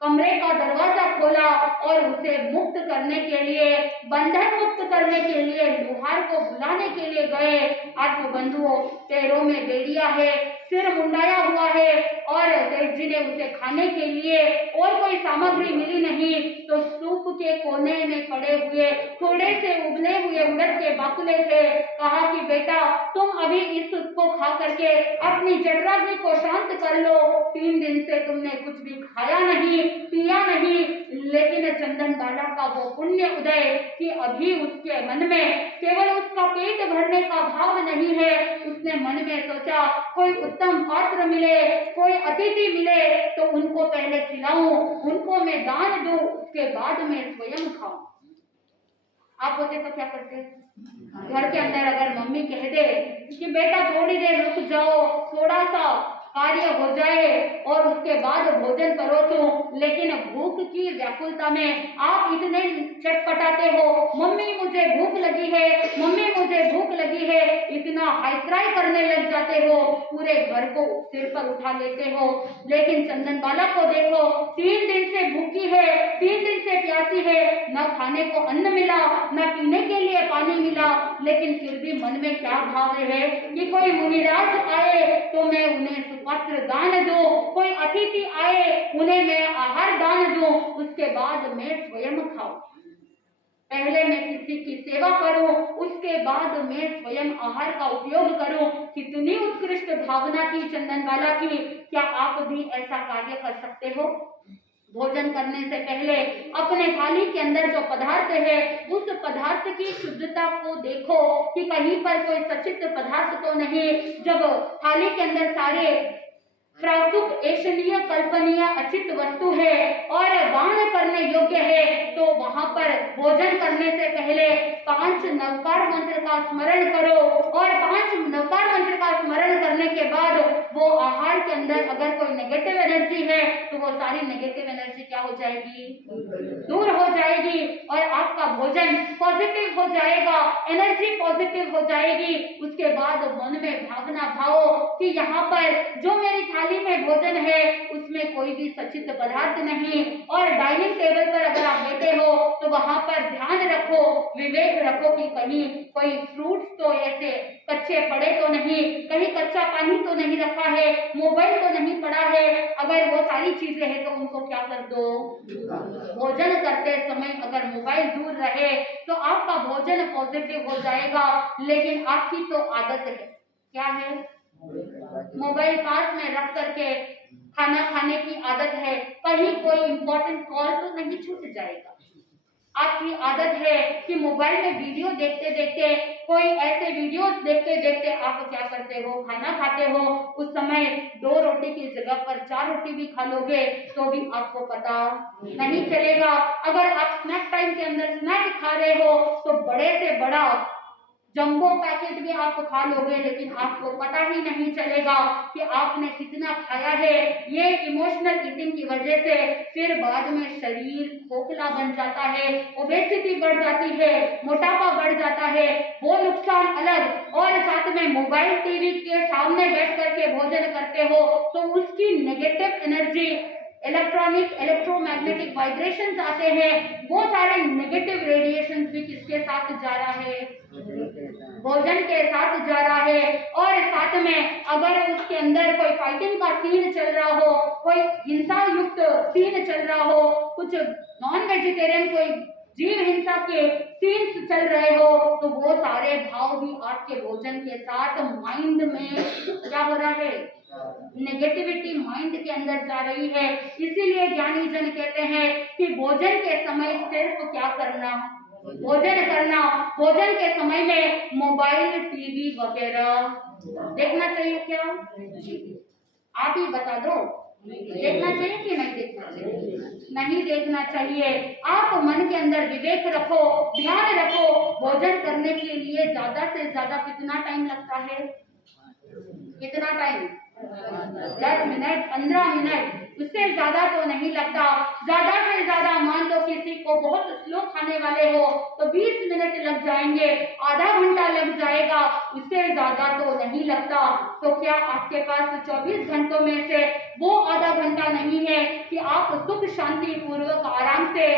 कमरे का दरवाजा खोला और उसे मुक्त करने के लिए, बंधन मुक्त करने के लिए लोहार को बुलाने के लिए गए। आत्म बंधुओं, पैरों में बेड़िया है, सिर मुंडाया हुआ है और सेठ जी ने उसे खाने के लिए और कोई सामग्री मिली नहीं, तो सूप के कोने में पड़े हुए थोड़े से उबले हुए उड़द के बाकुले थे। कहा कि बेटा तुम अभी इस को खा करके अपनी जठराग्नि को शांत कर लो, 3 दिन से तुमने कुछ भी खाया नहीं, पिया नहीं। लेकिन चंदनबाला का वो पुण्य उदय कि अभी उसके मन में केवल उसका पेट भरने का भाव नहीं है, उसने मन में सोचा कोई उत्तम पात्र मिले, कोई अतिथि मिले तो उनको पहले खिलाऊं, उनको मैं दान दूं, उसके बाद मैं स्वयं खाऊं। आप होते तो क्या करते? घर के अंदर अगर मम्मी कह दे कि बेटा थोड़ी देर रुक जाओ, थोड़ा सा कार्य हो जाए और उसके बाद भोजन परोसो, लेकिन भूख की व्याकुलता में आप इतने चटपटाते हो, मम्मी मुझे भूख लगी है, मम्मी मुझे भूख लगी है, इतना हाइक्राई करने लग जाते हो, पूरे घर को सिर पर उठा लेते हो। लेकिन चंदनबाला को देखो, 3 दिन से भूखी है, 3 दिन से प्यासी है, न खाने को अन्न मिला, न पीने के लिए पानी मिला, लेकिन फिर भी मन में क्या भाव है कि कोई मुनिराज आए तो मैं उन्हें सुपात्र दान दूं, कोई अतिथि आए उन्हें मैं आहार दान दूं, उसके बाद मैं स्वयं खाऊं। पहले मैं किसी की सेवा करूं, उसके बाद मैं स्वयं आहार का उपयोग करूं। कितनी उत्कृष्ट भावना थी चंदनबाला की। क्या आप भी ऐसा कार्य कर सकते हो? भोजन करने से पहले अपने थाली के अंदर जो पदार्थ है उस पदार्थ की शुद्धता को देखो कि कहीं पर कोई सचित पदार्थ तो नहीं। जब थाली के अंदर सारे प्रासुक ऐशनीय कल्पनीय अचित वस्तु है और दान करने योग्य है, तो वहां पर भोजन करने से पहले 5 नवकार मंत्र का स्मरण करो और 5 नवकार मंत्र का स्मरण करने के बाद वो आहार के अंदर अगर कोई नेगेटिव एनर्जी है तो वो सारी नेगेटिव एनर्जी क्या हो जाएगी? दूर हो जाएगी और आपका भोजन पॉजिटिव हो जाएगा, एनर्जी पॉजिटिव हो जाएगी। उसके बाद मन में भावना भाओ कि यहाँ पर जो मेरी थाली में भोजन है उसमें कोई भी सचित पदार्थ नहीं। और डाइनिंग टेबल पर अगर आप बैठे हो तो वहां पर ध्यान रखो, विवेक रखो कि कहीं कोई फ्रूट्स तो ऐसे कच्चे पड़े तो नहीं, कहीं कच्चा पानी तो नहीं रखा है, मोबाइल तो नहीं पड़ा है। अगर वो सारी चीजें हैं तो उनको क्या कर दो, भोजन करते समय अगर मोबाइल दूर रहे तो आपका भोजन पॉजिटिव हो जाएगा। लेकिन आपकी तो आदत है, क्या है? मोबाइल पास में रख करके खाना खाने की आदत है, कहीं कोई इंपॉर्टेंट कॉल तो नहीं छूट जाएगा। आपकी आदत है कि मोबाइल में वीडियो देखते देखते, कोई ऐसे वीडियोस देखते देखते आप क्या करते हो, खाना खाते हो। उस समय 2 रोटी की जगह पर 4 रोटी भी खा लोगे तो भी आपको पता नहीं चलेगा। अगर आप स्नैक टाइम के अंदर स्नैक खा रहे हो तो बड़े से बड़ा जंबो पैकेट भी आप खा लोगे, लेकिन आपको पता ही नहीं चलेगा कि आपने कितना खाया है। ये इमोशनल ईटिंग की वजह से फिर बाद में शरीर खोखला बन जाता है, ओबेसिटी बढ़ जाती है, मोटापा बढ़ जाता है, वो नुकसान अलग। और साथ में मोबाइल टीवी के सामने बैठ करके भोजन करते हो तो उसकी negative energy, electronic electromagnetic vibrations आते हैं, वो सारे नेगेटिव रेडिएशंस भी किसके साथ जा रहा है, भोजन के साथ जा रहा है। और साथ में अगर उसके अंदर कोई फाइटिंग का सीन चल रहा हो, कोई हिंसा युक्त सीन चल रहा हो, कुछ नॉन वेजिटेरियन कोई जीव हिंसा के सीन्स चल रहे हो, तो वो सारे भाव भी आपके भोजन के साथ माइंड में क्या हो रहा है, नेगेटिविटी माइंड के अंदर जा रही है। इसीलिए ज्ञानी जन कहते हैं कि भोजन के समय सिर्फ क्या करना, भोजन करना। भोजन के समय में मोबाइल टीवी वगैरह देखना चाहिए क्या? आप ही बता दो, देखना चाहिए कि नहीं देखना चाहिए? नहीं देखना चाहिए। आप मन के अंदर विवेक रखो, ध्यान रखो, भोजन करने के लिए ज्यादा से ज्यादा कितना टाइम लगता है, कितना टाइम, 10 मिनट, 15 मिनट, उससे ज्यादा तो नहीं लगता। ज्यादा से ज्यादा मान लो किसी को बहुत स्लो खाने वाले हो तो 20 मिनट लग जाएंगे, आधा घंटा लग जाएगा, उससे ज्यादा तो नहीं लगता। तो क्या आपके पास 24 घंटों में से वो आधा घंटा नहीं है कि आप सुख शांति पूर्वक आराम से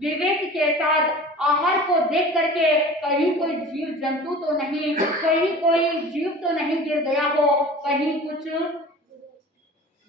विवेक के साथ आहार को देख करके, कहीं कोई जीव जंतु तो नहीं, कहीं कोई जीव तो नहीं गिर गया हो, कहीं कुछ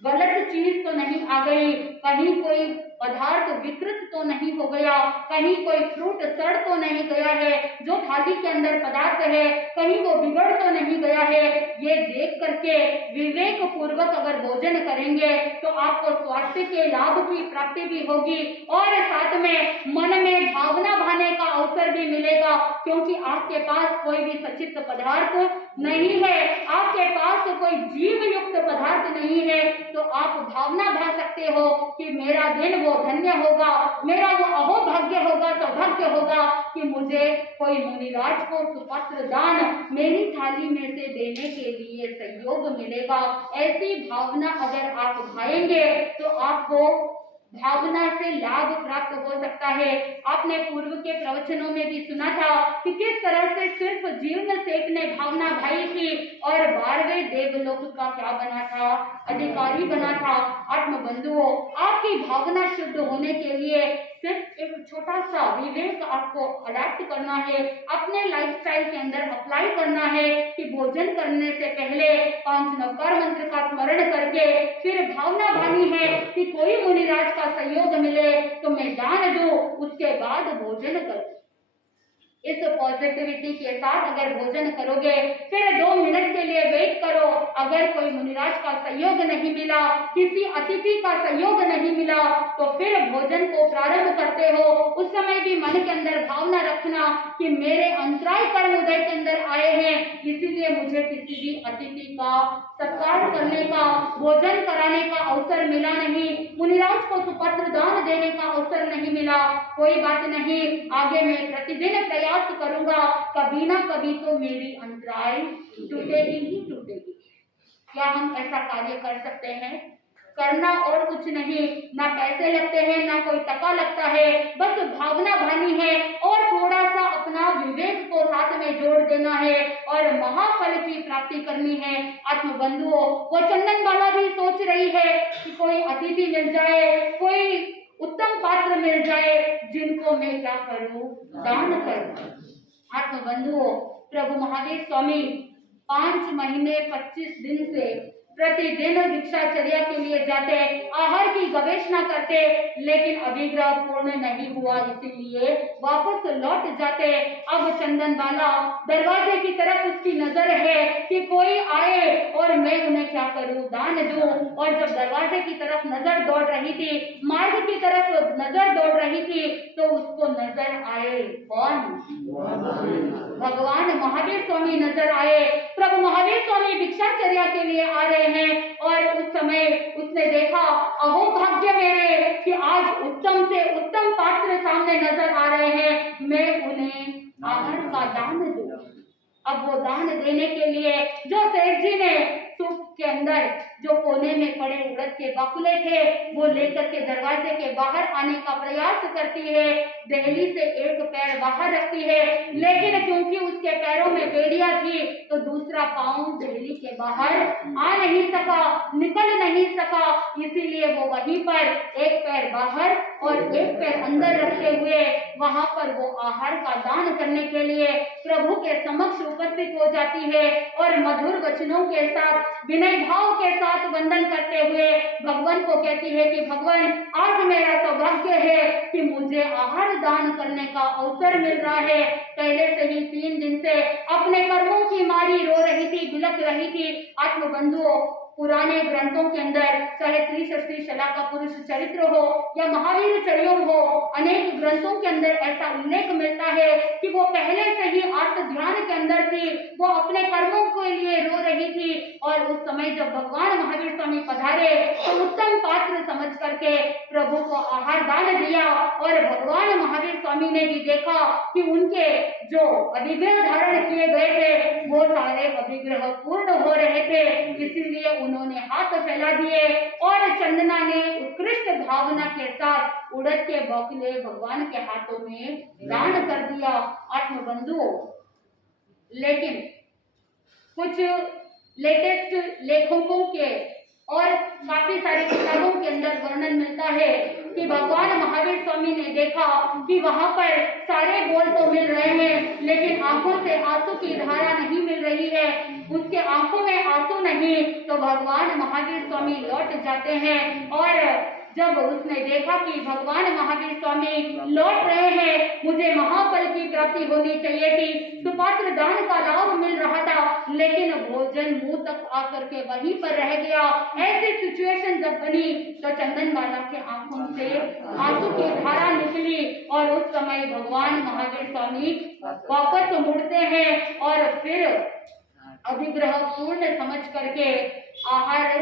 गलत चीज तो नहीं आ गई, कहीं कोई पदार्थ विकृत तो नहीं हो गया, कहीं कोई फ्रूट सड़ तो नहीं गया है, जो थाली के अंदर पदार्थ है कहीं वो बिगड़ तो नहीं गया है। ये देख करके विवेक पूर्वक अगर भोजन करेंगे तो आपको स्वास्थ्य के लाभ की प्राप्ति भी होगी और साथ में मन में भावना भाने का अवसर भी मिलेगा, क्योंकि आपके पास कोई भी सचित पदार्थ नहीं है, आपके पास कोई जीव युक्त पदार्थ नहीं है, तो आप भावना भा सकते हो कि मेरा दिन वो धन्य होगा, मेरा वो अहोभाग्य होगा, सौभाग्य होगा कि मुझे कोई मुनिराज को सुपत्र दान मेरी थाली में से देने के लिए सहयोग मिलेगा। ऐसी भावना अगर आप भाएंगे तो आपको भावना से लाभ प्राप्त हो सकता है। आपने पूर्व के प्रवचनों में भी सुना था कि किस तरह से सिर्फ जीर्ण सेठ ने भावना भाई थी और 12वें देवलोक का क्या बना था, अधिकारी बना था। आत्मबंधुओं, आपकी भावना शुद्ध होने के लिए सिर्फ एक छोटा सा विवेक आपको अडैप्ट करना है, अपने लाइफस्टाइल के अंदर अप्लाई करना है कि भोजन करने से पहले 5 नवकार मंत्र का स्मरण करके फिर भावना भानी है कि कोई मुनिराज का सहयोग मिले तो मैं दान दूं, उसके बाद भोजन करूं। इस पॉजिटिविटी के साथ अगर भोजन करोगे, फिर 2 मिनट के लिए वेट करो, अगर कोई मुनिराज का सहयोग नहीं मिला, किसी अतिथि का सहयोग नहीं मिला, तो फिर भोजन को प्रारंभ करते हो। उस समय भी मन के अंदर भावना रखना कि मेरे अंतराय कर्म उदय के अंदर आए हैं, इसीलिए मुझे किसी भी अतिथि का सत्कार करने का, भोजन कराने का अवसर मिला नहीं, मुनिराज को सुपत्र दान देने का अवसर नहीं मिला। कोई बात नहीं, आगे मैं प्रतिदिन प्रयास करूंगा, कभी ना कभी तो मेरी अंतराय टूटेगी ही टूटेगी। क्या हम ऐसा कार्य कर सकते हैं? करना और कुछ नहीं, ना पैसे लगते हैं, ना कोई टका लगता है, बस भावना भानी है और थोड़ा सा अपना विवेक को साथ में जोड़ देना है और महाफल की प्राप्ति करनी है। आत्मबंधुओं, वो चंदन बाबा भी सोच रही है कि कोई अतिथि मिल जाए, कोई उत्तम पात्र मिल जाए जिनको मैं क्या करूं, दान करूं। आत्मबंधुओं, प्रभु महावीर स्वामी 5 महीने 25 दिन से प्रतिदिन भिक्षाचर्या के लिए जाते, आहार की गवेषणा करते, लेकिन अभिग्रह पूर्ण नहीं हुआ, इसीलिए वापस लौट जाते। अब चंदन बाला दरवाजे की तरफ उसकी नजर है कि कोई आए और मैं उन्हें क्या करूं, दान दूं। और जब दरवाजे की तरफ नजर दौड़ रही थी, मार्ग की तरफ नजर दौड़ रही थी, तो उसको नजर आए कौन? भगवान महावीर स्वामी नजर आए। प्रभु महावीर स्वामी भिक्षाचर्या के लिए आ रहे हैं और उस समय उसने देखा, अहो भाग्य मेरे कि आज उत्तम से उत्तम पात्र सामने नजर आ रहे हैं, मैं उन्हें आहार का दान दूं। अब वो दान देने के लिए जो सेठ जी ने सूप के अंदर जो कोने में पड़े उड़द के बकुले थे, वो लेकर के दरवाजे के बाहर आने का प्रयास करती है। दहली से एक पैर बाहर रखती है, लेकिन क्योंकि उसके पैरों में बेड़ियां थी, तो दूसरा पांव दहली के बाहर आ नहीं सका, निकल नहीं सका। इसीलिए वो वहीं पर एक पैर बाहर और एक पैर अंदर रखते हुए वहां पर वो आहार का दान करने के लिए प्रभु के समक्ष उपस्थित हो जाती है और मधुर वचनों के साथ, विनय भाव के साथ वंदन करते हुए भगवान को कहती है कि भगवान, आज मेरा सौभाग्य है कि मुझे आहार दान करने का अवसर मिल रहा है। पहले से ही 3 दिन से अपने कर्मों की मारी रो रही थी, बिलख रही थी। आत्मबंधुओं, पुराने ग्रंथों के अंदर चाहे त्रिशस्त्री शला का पुरुष चरित्र हो या महावीर चरियो हो, अनेक ग्रंथों के अंदर ऐसा उल्लेख मिलता है कि वो पहले से ही आत्म ध्यान के अंदर थी, वो अपने कर्मों के लिए रो रही थी। और उस समय जब भगवान महावीर स्वामी पधारे तो उत्तम पात्र समझ करके प्रभु को आहार दान दिया। और भगवान महावीर स्वामी ने भी देखा कि उनके जो अभिग्रह धारण किए गए थे वो सारे अभिग्रह पूर्ण हो रहे थे, इसीलिए उन्होंने हाथ फैला दिए और चंदना ने उत्कृष्ट भावना के साथ उड़द के बौखले भगवान के हाथों में दान कर दिया। आत्मबंधुओं, लेकिन कुछ लेटेस्ट लेखकों के और काफी सारी किताबों के अंदर वर्णन मिलता है कि भगवान महावीर स्वामी ने देखा कि वहां पर सारे बोल तो मिल रहे हैं, लेकिन आंखों से आंसू की धारा नहीं मिल रही है, उसके आंखों में आंसू नहीं। तो भगवान महावीर स्वामी लौट जाते हैं और जब उसने देखा कि भगवान महावीर स्वामी लौट रहे हैं, मुझे महाफल की प्राप्ति होनी चाहिए थी, सुपात्र दान का लाभ मिल रहा था, लेकिन भोजन मुंह तक आकर के वहीं पर रह गया। ऐसी सिचुएशन जब बनी तो चंदन बाला के आंखों से आंसू की धारा निकली और उस समय भगवान महावीर स्वामी वापस मुड़ते हैं और फिर अभिग्रह पूर्ण समझ करके आहार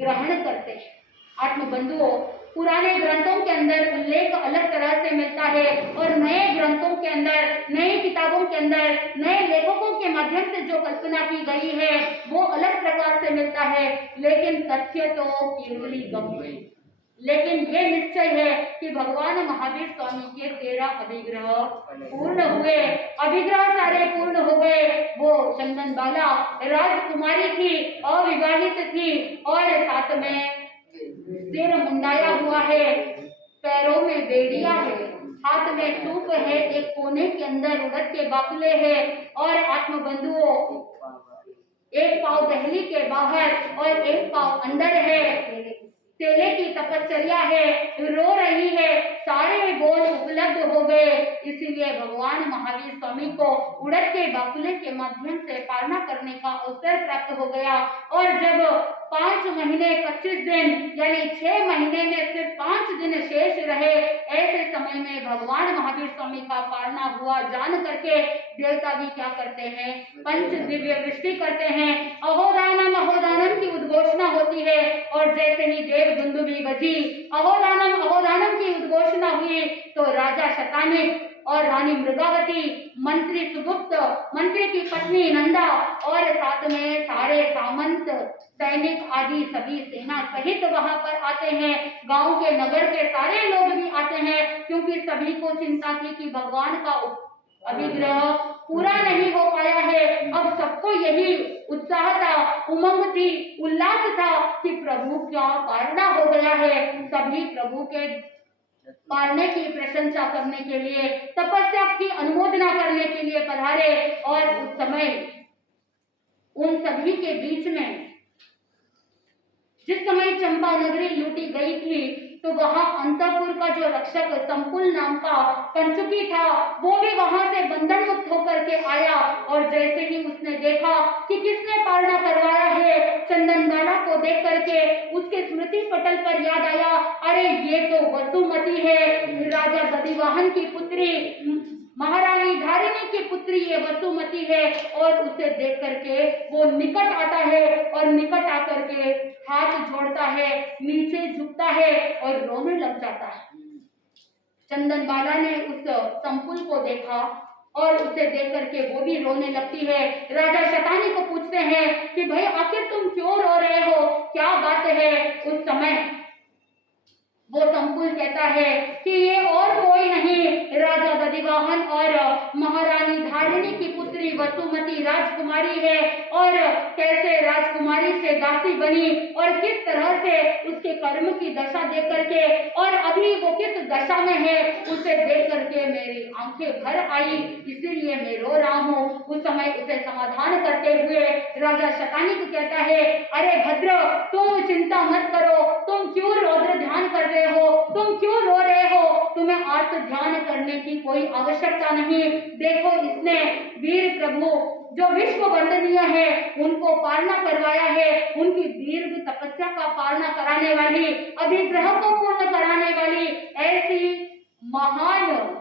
ग्रहण करते हैं। आत्मबंधुओं, पुराने ग्रंथों के अंदर उल्लेख अलग तरह से मिलता है और नए ग्रंथों के अंदर, नई किताबों के अंदर, नए लेखकों के माध्यम से जो कल्पना की गई है वो अलग प्रकार से मिलता है, लेकिन तथ्य तो केवल ही गंभीर। लेकिन ये निश्चय है कि भगवान महावीर स्वामी के 13 अभिग्रह पूर्ण हुए, अभिग्रह सारे पूर्ण हो गए। वो चंदन बाला राजकुमारी थी, अविवाहित थी और साथ में सिर मुंडाया हुआ है, पैरों में बेड़िया है, हाथ में सूप है, एक कोने के अंदर उड़द के बाकुले है और आत्मबंधुओं, एक पांव दहली के बाहर और एक पांव अंदर है, तेले की तपश्चर्या है, रो रही है, सारे बोल उपलब्ध हो गए। इसीलिए भगवान महावीर स्वामी को उड़द के बाकुले के माध्यम से पालना करने का अवसर प्राप्त हो गया। और जब 5 महीने 25 दिन यानी 6 महीने में सिर्फ 5 दिन शेष रहे, ऐसे समय में भगवान महावीर स्वामी का पालना हुआ जान करके देवता भी क्या करते हैं, पंच दिव्य वृष्टि करते हैं, अहोदानम अहोदानम की उद्घोषणा होती है। और जैसे ही देव दुंदुभी बजी, अहोदानम की उद्घोषणा हुई, तो राजा शतानिक और रानी मृगावती, मंत्री सुगुप्त, मंत्री की पत्नी नंदा और साथ में सारे सामंत, सैनिक आदि सभी सेना सहित वहां पर आते हैं। गांव के, नगर के सारे लोग भी आते हैं, क्योंकि सभी को चिंता थी कि भगवान का अभिग्रह पूरा नहीं हो पाया है। अब सबको यही उत्साह था, उमंग थी, उल्लास था कि प्रभु का पालना हो गया है। सभी प्रभु के पालने की प्रशंसा करने के लिए, तपस्या की अनुमोदना करने के लिए पधारे। और उस समय उन सभी के बीच में जिस समय चंपा नगरी लूटी गई थी तो वहां अंतपुर का जो रक्षक संकुल नाम का कंचुकी था वो भी वहां से बंधन मुक्त होकर के आया, और जैसे ही उसने देखा कि किसने पालना करवाया है, चंदनबाला को देख करके उसके स्मृति पटल पर याद आया, अरे ये तो वसुमती है, राजा दधिवाहन की पुत्री, महारानी धारिणी की पुत्री ये वसुमती है। और उसे देख करके वो निकट आता है और निकट आकर के हाथ जोड़ता है, नीचे झुकता है और रोने लग जाता है। चंदनबाला ने उस संकुल को देखा और उसे देख करके वो भी रोने लगती है। राजा शतानी को पूछते हैं कि भाई आखिर तुम क्यों रो रहे हो, क्या बात है। उस समय वो संकुल कहता है कि ये और कोई नहीं, राजा दधिवाहन और महारानी धारिणी की पुत्री वसुमती राजकुमारी है, और कैसे राजकुमारी से दासी बनी और किस तरह से उसके कर्म की दशा देख करके और अभी वो किस दशा में है उसे देख करके मेरी आंखें भर आई, इसीलिए मैं रो रहा हूँ। उस समय उसे समाधान करते हुए राजा शतानी को कहता है, अरे भद्र तुम चिंता मत करो, तुम क्यों रौद्र ध्यान कर रहे हो, तुम क्यों रो रहे हो, तुम्हें आत्म ध्यान करने की कोई आवश्यकता नहीं। देखो इसने वीर प्रभु जो विश्व वंदनीय है उनको पालना करवाया है, उनकी दीर्घ तपस्या का पालना कराने वाली, अभिग्रह को पूर्ण कराने वाली ऐसी महान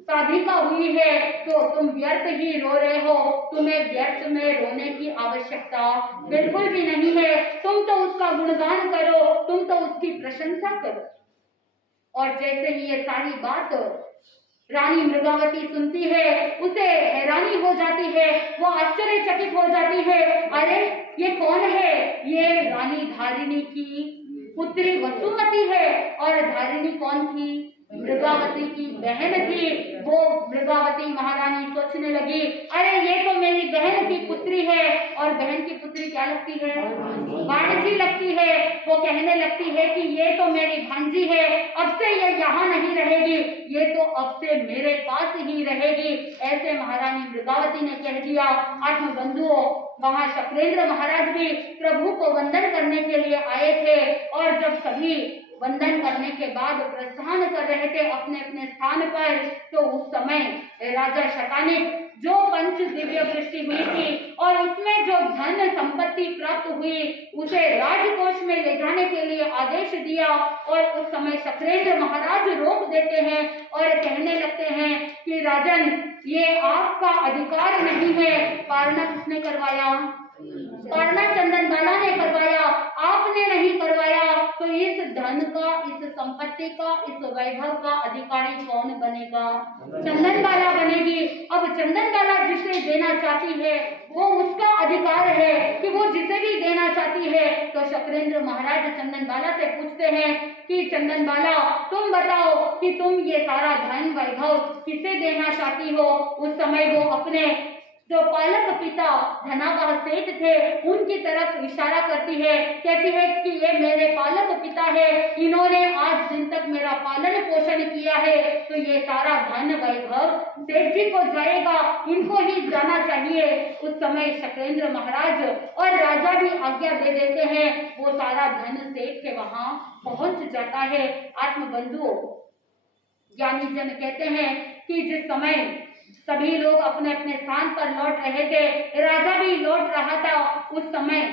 साधिका हुई है, तो तुम व्यर्थ ही रो रहे हो, तुम्हें व्यर्थ में रोने की आवश्यकता बिल्कुल भी नहीं है। तुम तो उसका गुणगान करो, तुम तो उसकी प्रशंसा करो। और जैसे ही ये सारी बात रानी मृगावती सुनती है उसे हैरानी हो जाती है, वो आश्चर्यचकित हो जाती है, अरे ये कौन है, ये रानी धारिणी की पुत्री वसुमती है। और धारिणी कौन थी, मृगावती की बहन थी। वो मृगावती महारानी सोचने लगी, अरे ये तो मेरी बहन की पुत्री है, और बहन की पुत्री क्या लगती है, भांजी लगती है। वो कहने लगती है कि ये तो मेरी भांजी है, अब से ये यहाँ नहीं रहेगी, ये तो अब से मेरे पास ही रहेगी। ऐसे महारानी मृगावती ने कह दिया। आत्मबंधुओं, वहां शक्रेंद्र महाराज भी प्रभु को वंदन करने के लिए आए थे, और जब सभी वंदन करने के बाद प्रस्थान कर रहे थे अपने अपने स्थान पर, तो उस समय राजा शतानी जो पंच दिव्य दृष्टि हुई थी और उसमें जो धन संपत्ति प्राप्त हुई उसे राजकोष में ले जाने के लिए आदेश दिया। और उस समय शक्रेंद्र महाराज रोक देते हैं और कहने लगते हैं कि राजन, ये आपका अधिकार नहीं है। पालना किसने करवाया, पालना चंदनबाला ने करवाया, आपने नहीं करवाया। तो इस धन का, इस संपत्ति का, इस वैभव का अधिकारी कौन बनेगा, चंदनबाला बनेगी। अब चंदनबाला जिसे देना चाहती है वो उसका अधिकार है कि वो जिसे भी देना चाहती है। तो शक्रेंद्र महाराज चंदनबाला से पूछते हैं कि चंदनबाला तुम बताओ कि तुम ये सारा धन वैभव किसे देना चाहती हो। उस समय वो अपने जो पालक पिता धनावाह सेठ थे उनकी तरफ इशारा करती है, कहती है कि ये मेरे पालक पिता है, इन्होंने आज दिन तक मेरा पालन पोषण किया है, तो ये सारा धन वैभव सेठ जी को जाएगा, इनको ही जाना चाहिए। उस समय शक्रेंद्र महाराज और राजा भी आज्ञा दे देते हैं, वो सारा धन सेठ के वहां पहुंच जाता है। आत्मबंधु ज्ञानी जन कहते हैं कि जिस समय सभी लोग अपने अपने स्थान पर लौट रहे थे, राजा भी लौट रहा था, उस समय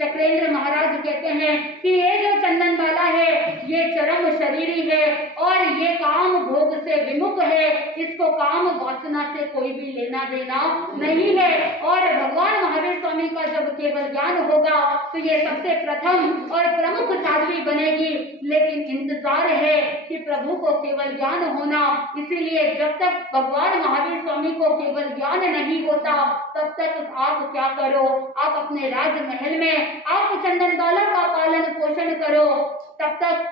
शक्रेंद्र महाराज कहते हैं कि ये जो चंदनबाला है ये चरम शरीरी है और ये काम भोग से विमुख है, इसको काम वासना से कोई भी लेना देना नहीं है। और भगवान महावीर स्वामी का जब केवल ज्ञान होगा तो ये सबसे प्रथम और प्रमुख साध्वी बनेगी। लेकिन इंतजार है कि प्रभु को केवल ज्ञान होना, इसीलिए जब तक भगवान महावीर स्वामी को केवल ज्ञान नहीं होता तब तक आप क्या करो, आप अपने राजमहल में आप चंदनबाला का पालन पोषण करो, तब तक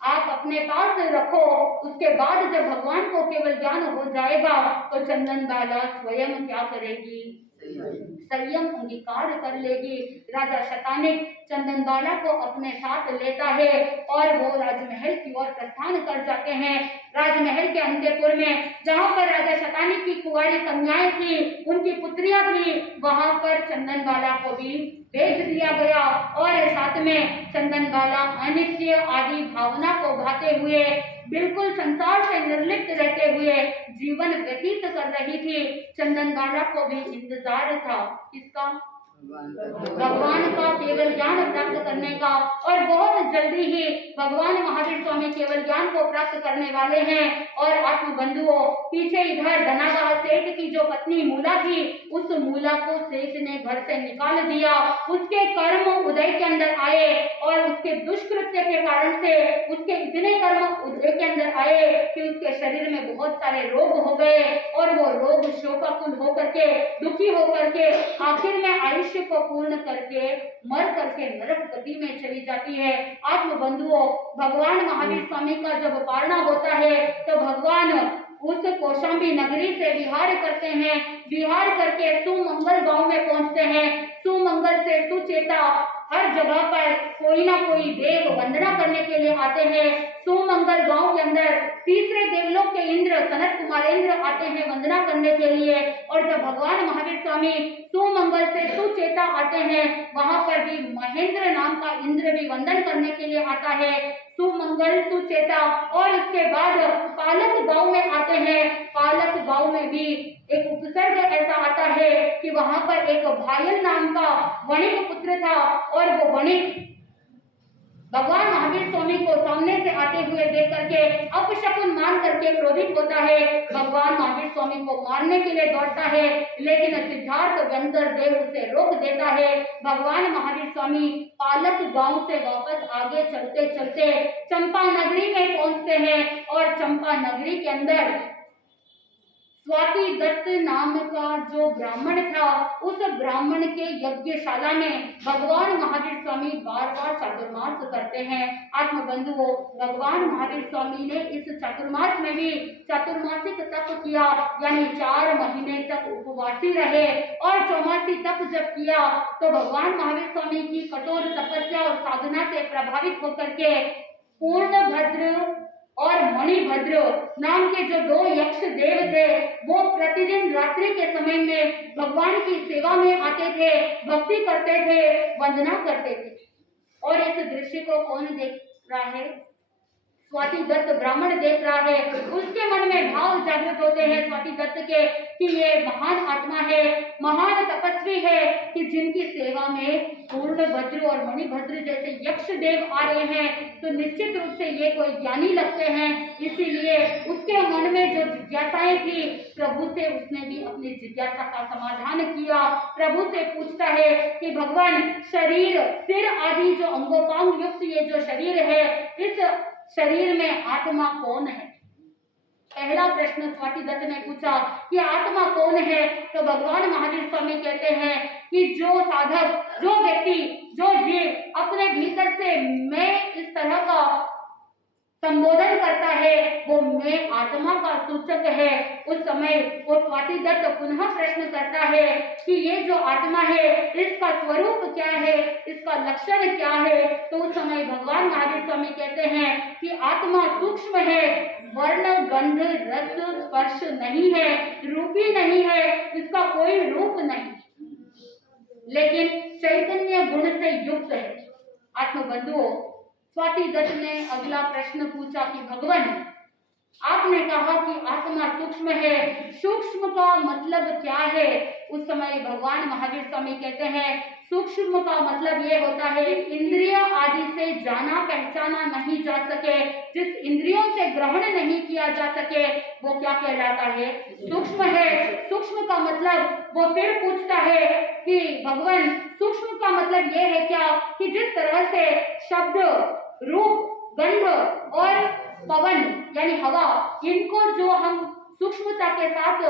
आप अपने पास रखो। उसके बाद जब भगवान को केवल ज्ञान हो जाएगा तो चंदनबाला स्वयं क्या करेगी, संयम अंगीकार कर लेगी। राजा शतानिक चंदनबाला को अपने साथ लेता है और वो राजमहल की ओर प्रस्थान कर जाते हैं। राजमहल के अंतपुर में जहाँ पर राजा शतानिक की कुंवारी कन्याएं थी, उनकी पुत्रियां थी, वहां पर चंदनबाला को भी भेज दिया गया और साथ में चंदन गाला अनित्य आदि भावना को भाते हुए बिल्कुल संसार से निर्लिप्त रहते हुए जीवन व्यतीत कर रही थी। चंदन गाला को भी इंतजार था किसका? भगवान का केवल ज्ञान प्राप्त करने का। और बहुत जल्दी ही भगवान महावीर स्वामी केवल ज्ञान को प्राप्त करने वाले हैं। और आत्म बंधुओं, पीछे इधर धनागाह सेठ की जो पत्नी मूला थी, उस मूला को सेठ ने घर से निकाल दिया। उसके कर्म उदय के अंदर आए और उसके दुष्कृत्य के कारण से उसके इतने कर्म उदय के अंदर आए कि उसके शरीर में बहुत सारे रोग हो गए और वो रोग शोकाकुल होकर के, दुखी होकर के आखिर में आयुष्य को पूर्ण करके मर करके नरक गति में चली जाती है। आत्म बंधुओं, भगवान महावीर स्वामी का जब पारणा होता है तो भगवान उस कौशाम्बी नगरी से विहार करते हैं। विहार करके सुमंगल गांव में पहुंचते हैं। सुमंगल से सुचेता हर जगह पर कोई ना कोई देव वंदना करने के लिए आते हैं। सुमंगल गांव के अंदर तीसरे देवलोक के इंद्र सनत कुमारेंद्र आते हैं वंदना करने के लिए। और जब भगवान महावीर स्वामी सुमंगल से सुचेता आते हैं, वहां पर भी महेंद्र नाम का इंद्र भी वंदन करने के लिए आता है। सुमंगल सुचेता और उसके बाद पालक गांव में आते हैं। पालक गांव में भी एक उपसर्ग ऐसा आता है कि वहां पर एक भायल नाम का वणिक पुत्र था और वो वणिक भगवान महावीर स्वामी को सामने से आते हुए देख करके अपशकुन मान करके क्रोधित होता है। भगवान महावीर स्वामी को मारने के लिए दौड़ता है, लेकिन सिद्धार्थ गंधर देव उसे रोक देता है। भगवान महावीर स्वामी पालक गांव से वापस आगे चलते चलते चंपा नगरी में पहुंचते हैं। और चंपा नगरी के अंदर स्वाति दत्त नाम का जो ब्राह्मण था, उस ब्राह्मण के यज्ञशाला में भगवान महावीर स्वामी बार बार चातुर्मास करते हैं। आत्म बंधुओं, भगवान महावीर स्वामी ने इस चातुर्मास में भी चातुर्मासिक तप किया, यानी 4 महीने तक उपवासी रहे। और चौमासी तप जब किया तो भगवान महावीर स्वामी की कठोर तपस्या और साधना से प्रभावित होकर के पूर्णभद्र और मणिभद्र नाम के जो 2 यक्ष देव थे, वो प्रतिदिन रात्रि के समय में भगवान की सेवा में आते थे, भक्ति करते थे, वंदना करते थे। और इस दृश्य को कौन देख रहा है? स्वाति दत्त ब्राह्मण देख रहा है। उसके मन में भाव जागृत होते हैं स्वाति दत्त के कि ये महान आत्मा है, महान तपस्वी है, कि जिनकी सेवा में पूर्णभद्र और मणिभद्र जैसे यक्ष देव आ रहे हैं, तो निश्चित रूप से ये कोई ज्ञानी लगते हैं। इसीलिए उसके मन में जो जिज्ञासाएं थी, प्रभु से उसने भी अपनी जिज्ञासा का समाधान किया। प्रभु से पूछता है कि भगवान, शरीर, सिर आदि जो अंगोपांग युक्त ये जो शरीर है, इस शरीर में आत्मा कौन है? पहला प्रश्न स्वाति दत्त ने पूछा कि आत्मा कौन है? तो भगवान महावीर स्वामी कहते हैं कि जो साधक, जो व्यक्ति, जो जीव अपने भीतर से मैं इस तरह का संबोधन करता है, वो मैं आत्मा का सूचक है। उस समय वो स्वाति दत्त पुनः प्रश्न करता है कि ये जो आत्मा है, इसका स्वरूप क्या है, इसका लक्षण क्या है? तो उस समय भगवान महावीर स्वामी कहते हैं कि आत्मा सूक्ष्म है, वर्ण गंध रस स्पर्श नहीं है, रूपी नहीं है, इसका कोई रूप नहीं, लेकिन चैतन्य गुण से युक्त है। आत्म बंधुओं, स्वाति दत्त ने अगला प्रश्न पूछा कि भगवान, आपने कहा कि आत्मा सूक्ष्म है, सूक्ष्म का मतलब क्या है? उस समय भगवान महावीर स्वामी कहते हैं सूक्ष्म का मतलब ये होता है इंद्रिय आदि से जाना पहचाना नहीं जा सके, जिस इंद्रियों से ग्रहण नहीं किया जा सके, वो क्या कहलाता है? सूक्ष्म है। सूक्ष्म का मतलब वो फिर पूछता है कि भगवान, सूक्ष्म का मतलब ये है क्या कि जिस तरह से शब्द, रूप, गंध और पवन यानी हवा, इनको जो हम सूक्ष्मता के साथ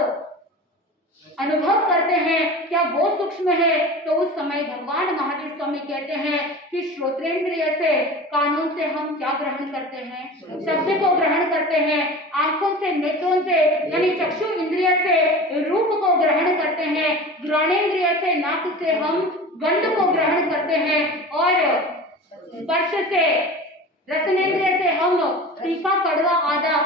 अनुभव करते हैं, क्या वो सूक्ष्म है? तो उस समय भगवान महावीर स्वामी कहते हैं कि श्रोत्रेंद्रिय से, कानों से हम क्या ग्रहण करते हैं? शब्द को ग्रहण करते हैं। आंखों से, नेत्रों से यानी चक्षु इंद्रिय से रूप को ग्रहण करते हैं। घ्राणेन्द्रिय से, नाक से हम गंध को ग्रहण करते हैं। और स्पर्श से, रसनेन्द्रिय से हम तीखा, कड़वा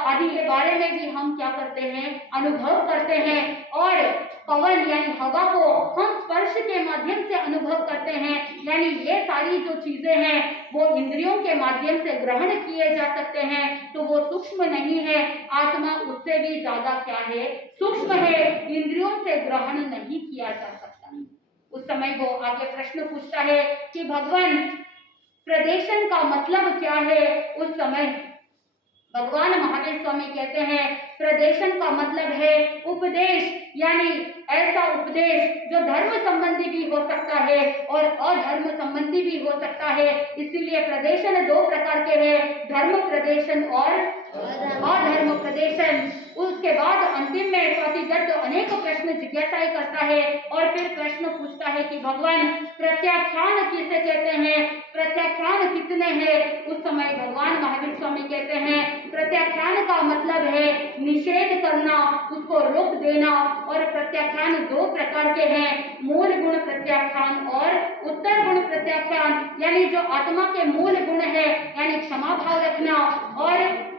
आदि के बारे में भी हम क्या करते हैं? अनुभव करते हैं। और पवन यानी हवा को हम स्पर्श के माध्यम से अनुभव करते हैं, यानी ये सारी जो चीजें हैं वो इंद्रियों के माध्यम से ग्रहण किए जा सकते हैं, तो वो सूक्ष्म नहीं है। आत्मा उससे भी ज्यादा क्या है, सूक्ष्म है, इंद्रियों से ग्रहण नहीं किया जा सकता। उस समय वो आगे प्रश्न पूछता है कि भगवान प्रदेशन का मतलब क्या है। उस समय भगवान महावीर स्वामी कहते हैं प्रदेशन का मतलब है उपदेश, यानी ऐसा उपदेश जो धर्म संबंधी भी हो सकता है और अधर्म संबंधी भी हो सकता है। इसीलिए प्रदेशन दो प्रकार के हैं, धर्म प्रदेशन और अधर्म प्रदेशन। उसके बाद अंतिम में स्वाति दत्त अनेक प्रश्न जिज्ञासाएं करता है और फिर प्रश्न पूछता है कि भगवान प्रत्याख्यान किसे कहते हैं, प्रत्याख्यान कितने हैं। उस समय भगवान महावीर स्वामी कहते हैं प्रत्याख्यान का मतलब है निषेध करना, उसको रोक देना। और प्रत्याख्यान दो प्रकार के हैं, मूल गुण प्रत्याख्यान और उत्तर गुण प्रत्याख्यान। यानी जो आत्मा के मूल गुण है, यानी क्षमा भाव रखना और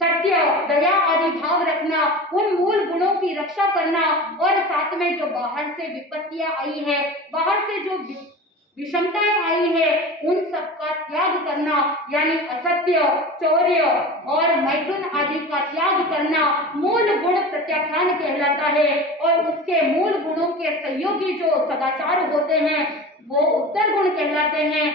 सत्य, दया आदि भाव रखना, उन मूल गुणों की रक्षा करना। और साथ में जो बाहर से विपत्तियां आई है, बाहर से जो विषमताएं आई है, उन सब का त्याग करना, यानी असत्य, चौर्य और मैथुन आदि का त्याग करना मूल गुण प्रत्याख्यान कहलाता है। और उसके मूल गुणों के सहयोगी जो सदाचार होते हैं वो उत्तर गुण कहलाते हैं,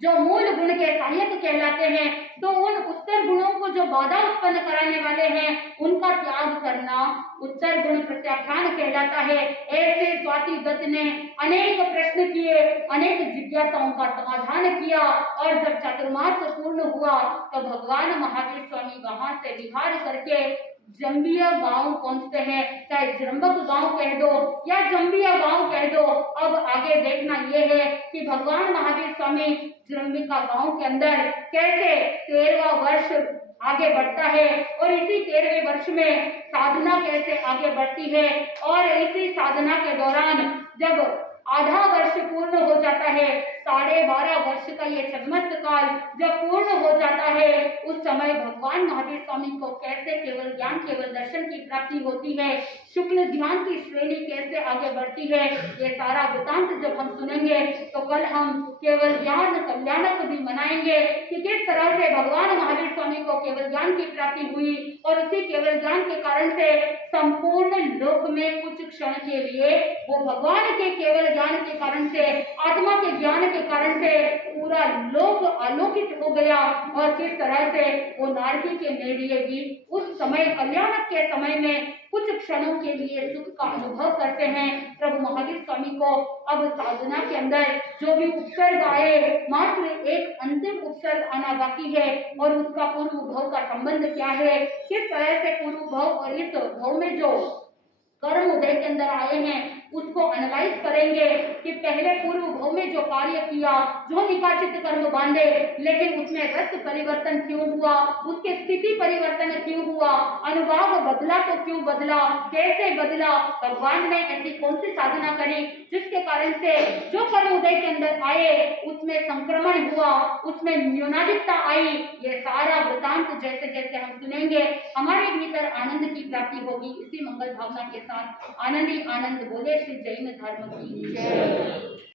जो मूल गुण के सहायक कहलाते हैं। तो उन उत्तर गुणों को जो बाधा उत्पन्न कराने वाले हैं उनका त्याग करना उत्तर गुण प्रत्याख्यान कहलाता है। ऐसे स्वाति दत्त ने अनेक प्रश्न किए, अनेक जिज्ञासाओं का समाधान किया और जब चातुर्मास पूर्ण हुआ तो भगवान महावीर स्वामी वहां से विहार करके जंबिया गांव पहुंचते हैं। चाहे जरंबक गांव कह दो या जंबिया गांव कह दो, अब आगे देखना यह है कि भगवान महावीर स्वामी जरंबिका गांव के अंदर कैसे 13वां वर्ष आगे बढ़ता है और इसी 13वें वर्ष में साधना कैसे आगे बढ़ती है। और इसी साधना के दौरान जब आधा वर्ष पूर्ण हो जाता है, 12.5 वर्ष का ये छद्मस्त काल जब पूर्ण हो जाता है, उस समय भगवान महावीर स्वामी को कैसे केवल ज्ञान, केवल दर्शन की प्राप्ति होती है, शुक्ल ध्यान की श्रेणी कैसे आगे बढ़ती है, ये सारा वृतांत जब हम सुनेंगे तो कल हम केवल ज्ञान कल्याणक भी मनाएंगे कि किस तरह से भगवान महावीर स्वामी को केवल ज्ञान की प्राप्ति हुई और उसी केवल ज्ञान के कारण से संपूर्ण लोक में कुछ क्षण के लिए वो भगवान के केवल ज्ञान के कारण से, आत्मा के ज्ञान के कारण से पूरा लोक आलोकित हो गया। और किस तरह से वो नारकी के नेड़िए भी उस समय कल्याणक के समय में कुछ क्षणों के लिए सुख का अनुभव करते हैं। प्रभु महावीर स्वामी को अब साधना के अंदर जो भी उपसर्ग आए, मात्र एक अंतिम उपसर्ग आना बाकी है और उसका पूर्व भव का संबंध क्या है, किस तरह से पूर्व भव और इस भव में जो कर्म उदय के अंदर आए हैं उसको एनालाइज करेंगे कि पहले पूर्व भव में जो कार्य किया, जो निकाचित कर्म बांधे, लेकिन उसमें रस परिवर्तन क्यों हुआ, उसके स्थिति परिवर्तन क्यों हुआ, अनुभाव बदला तो क्यों बदला, कैसे बदला, भगवान ने ऐसी कौन सी साधना करी जिसके कारण से जो कर्म उदय के अंदर आए उसमें संक्रमण हुआ, उसमें न्यूनाधिकता आई। ये सारा वृतांत जैसे जैसे हम सुनेंगे हमारे भीतर आनंद की प्राप्ति होगी। इसी मंगल भावना के साथ आनंद ही आनंद बोले श्री जैन धर्म की जय।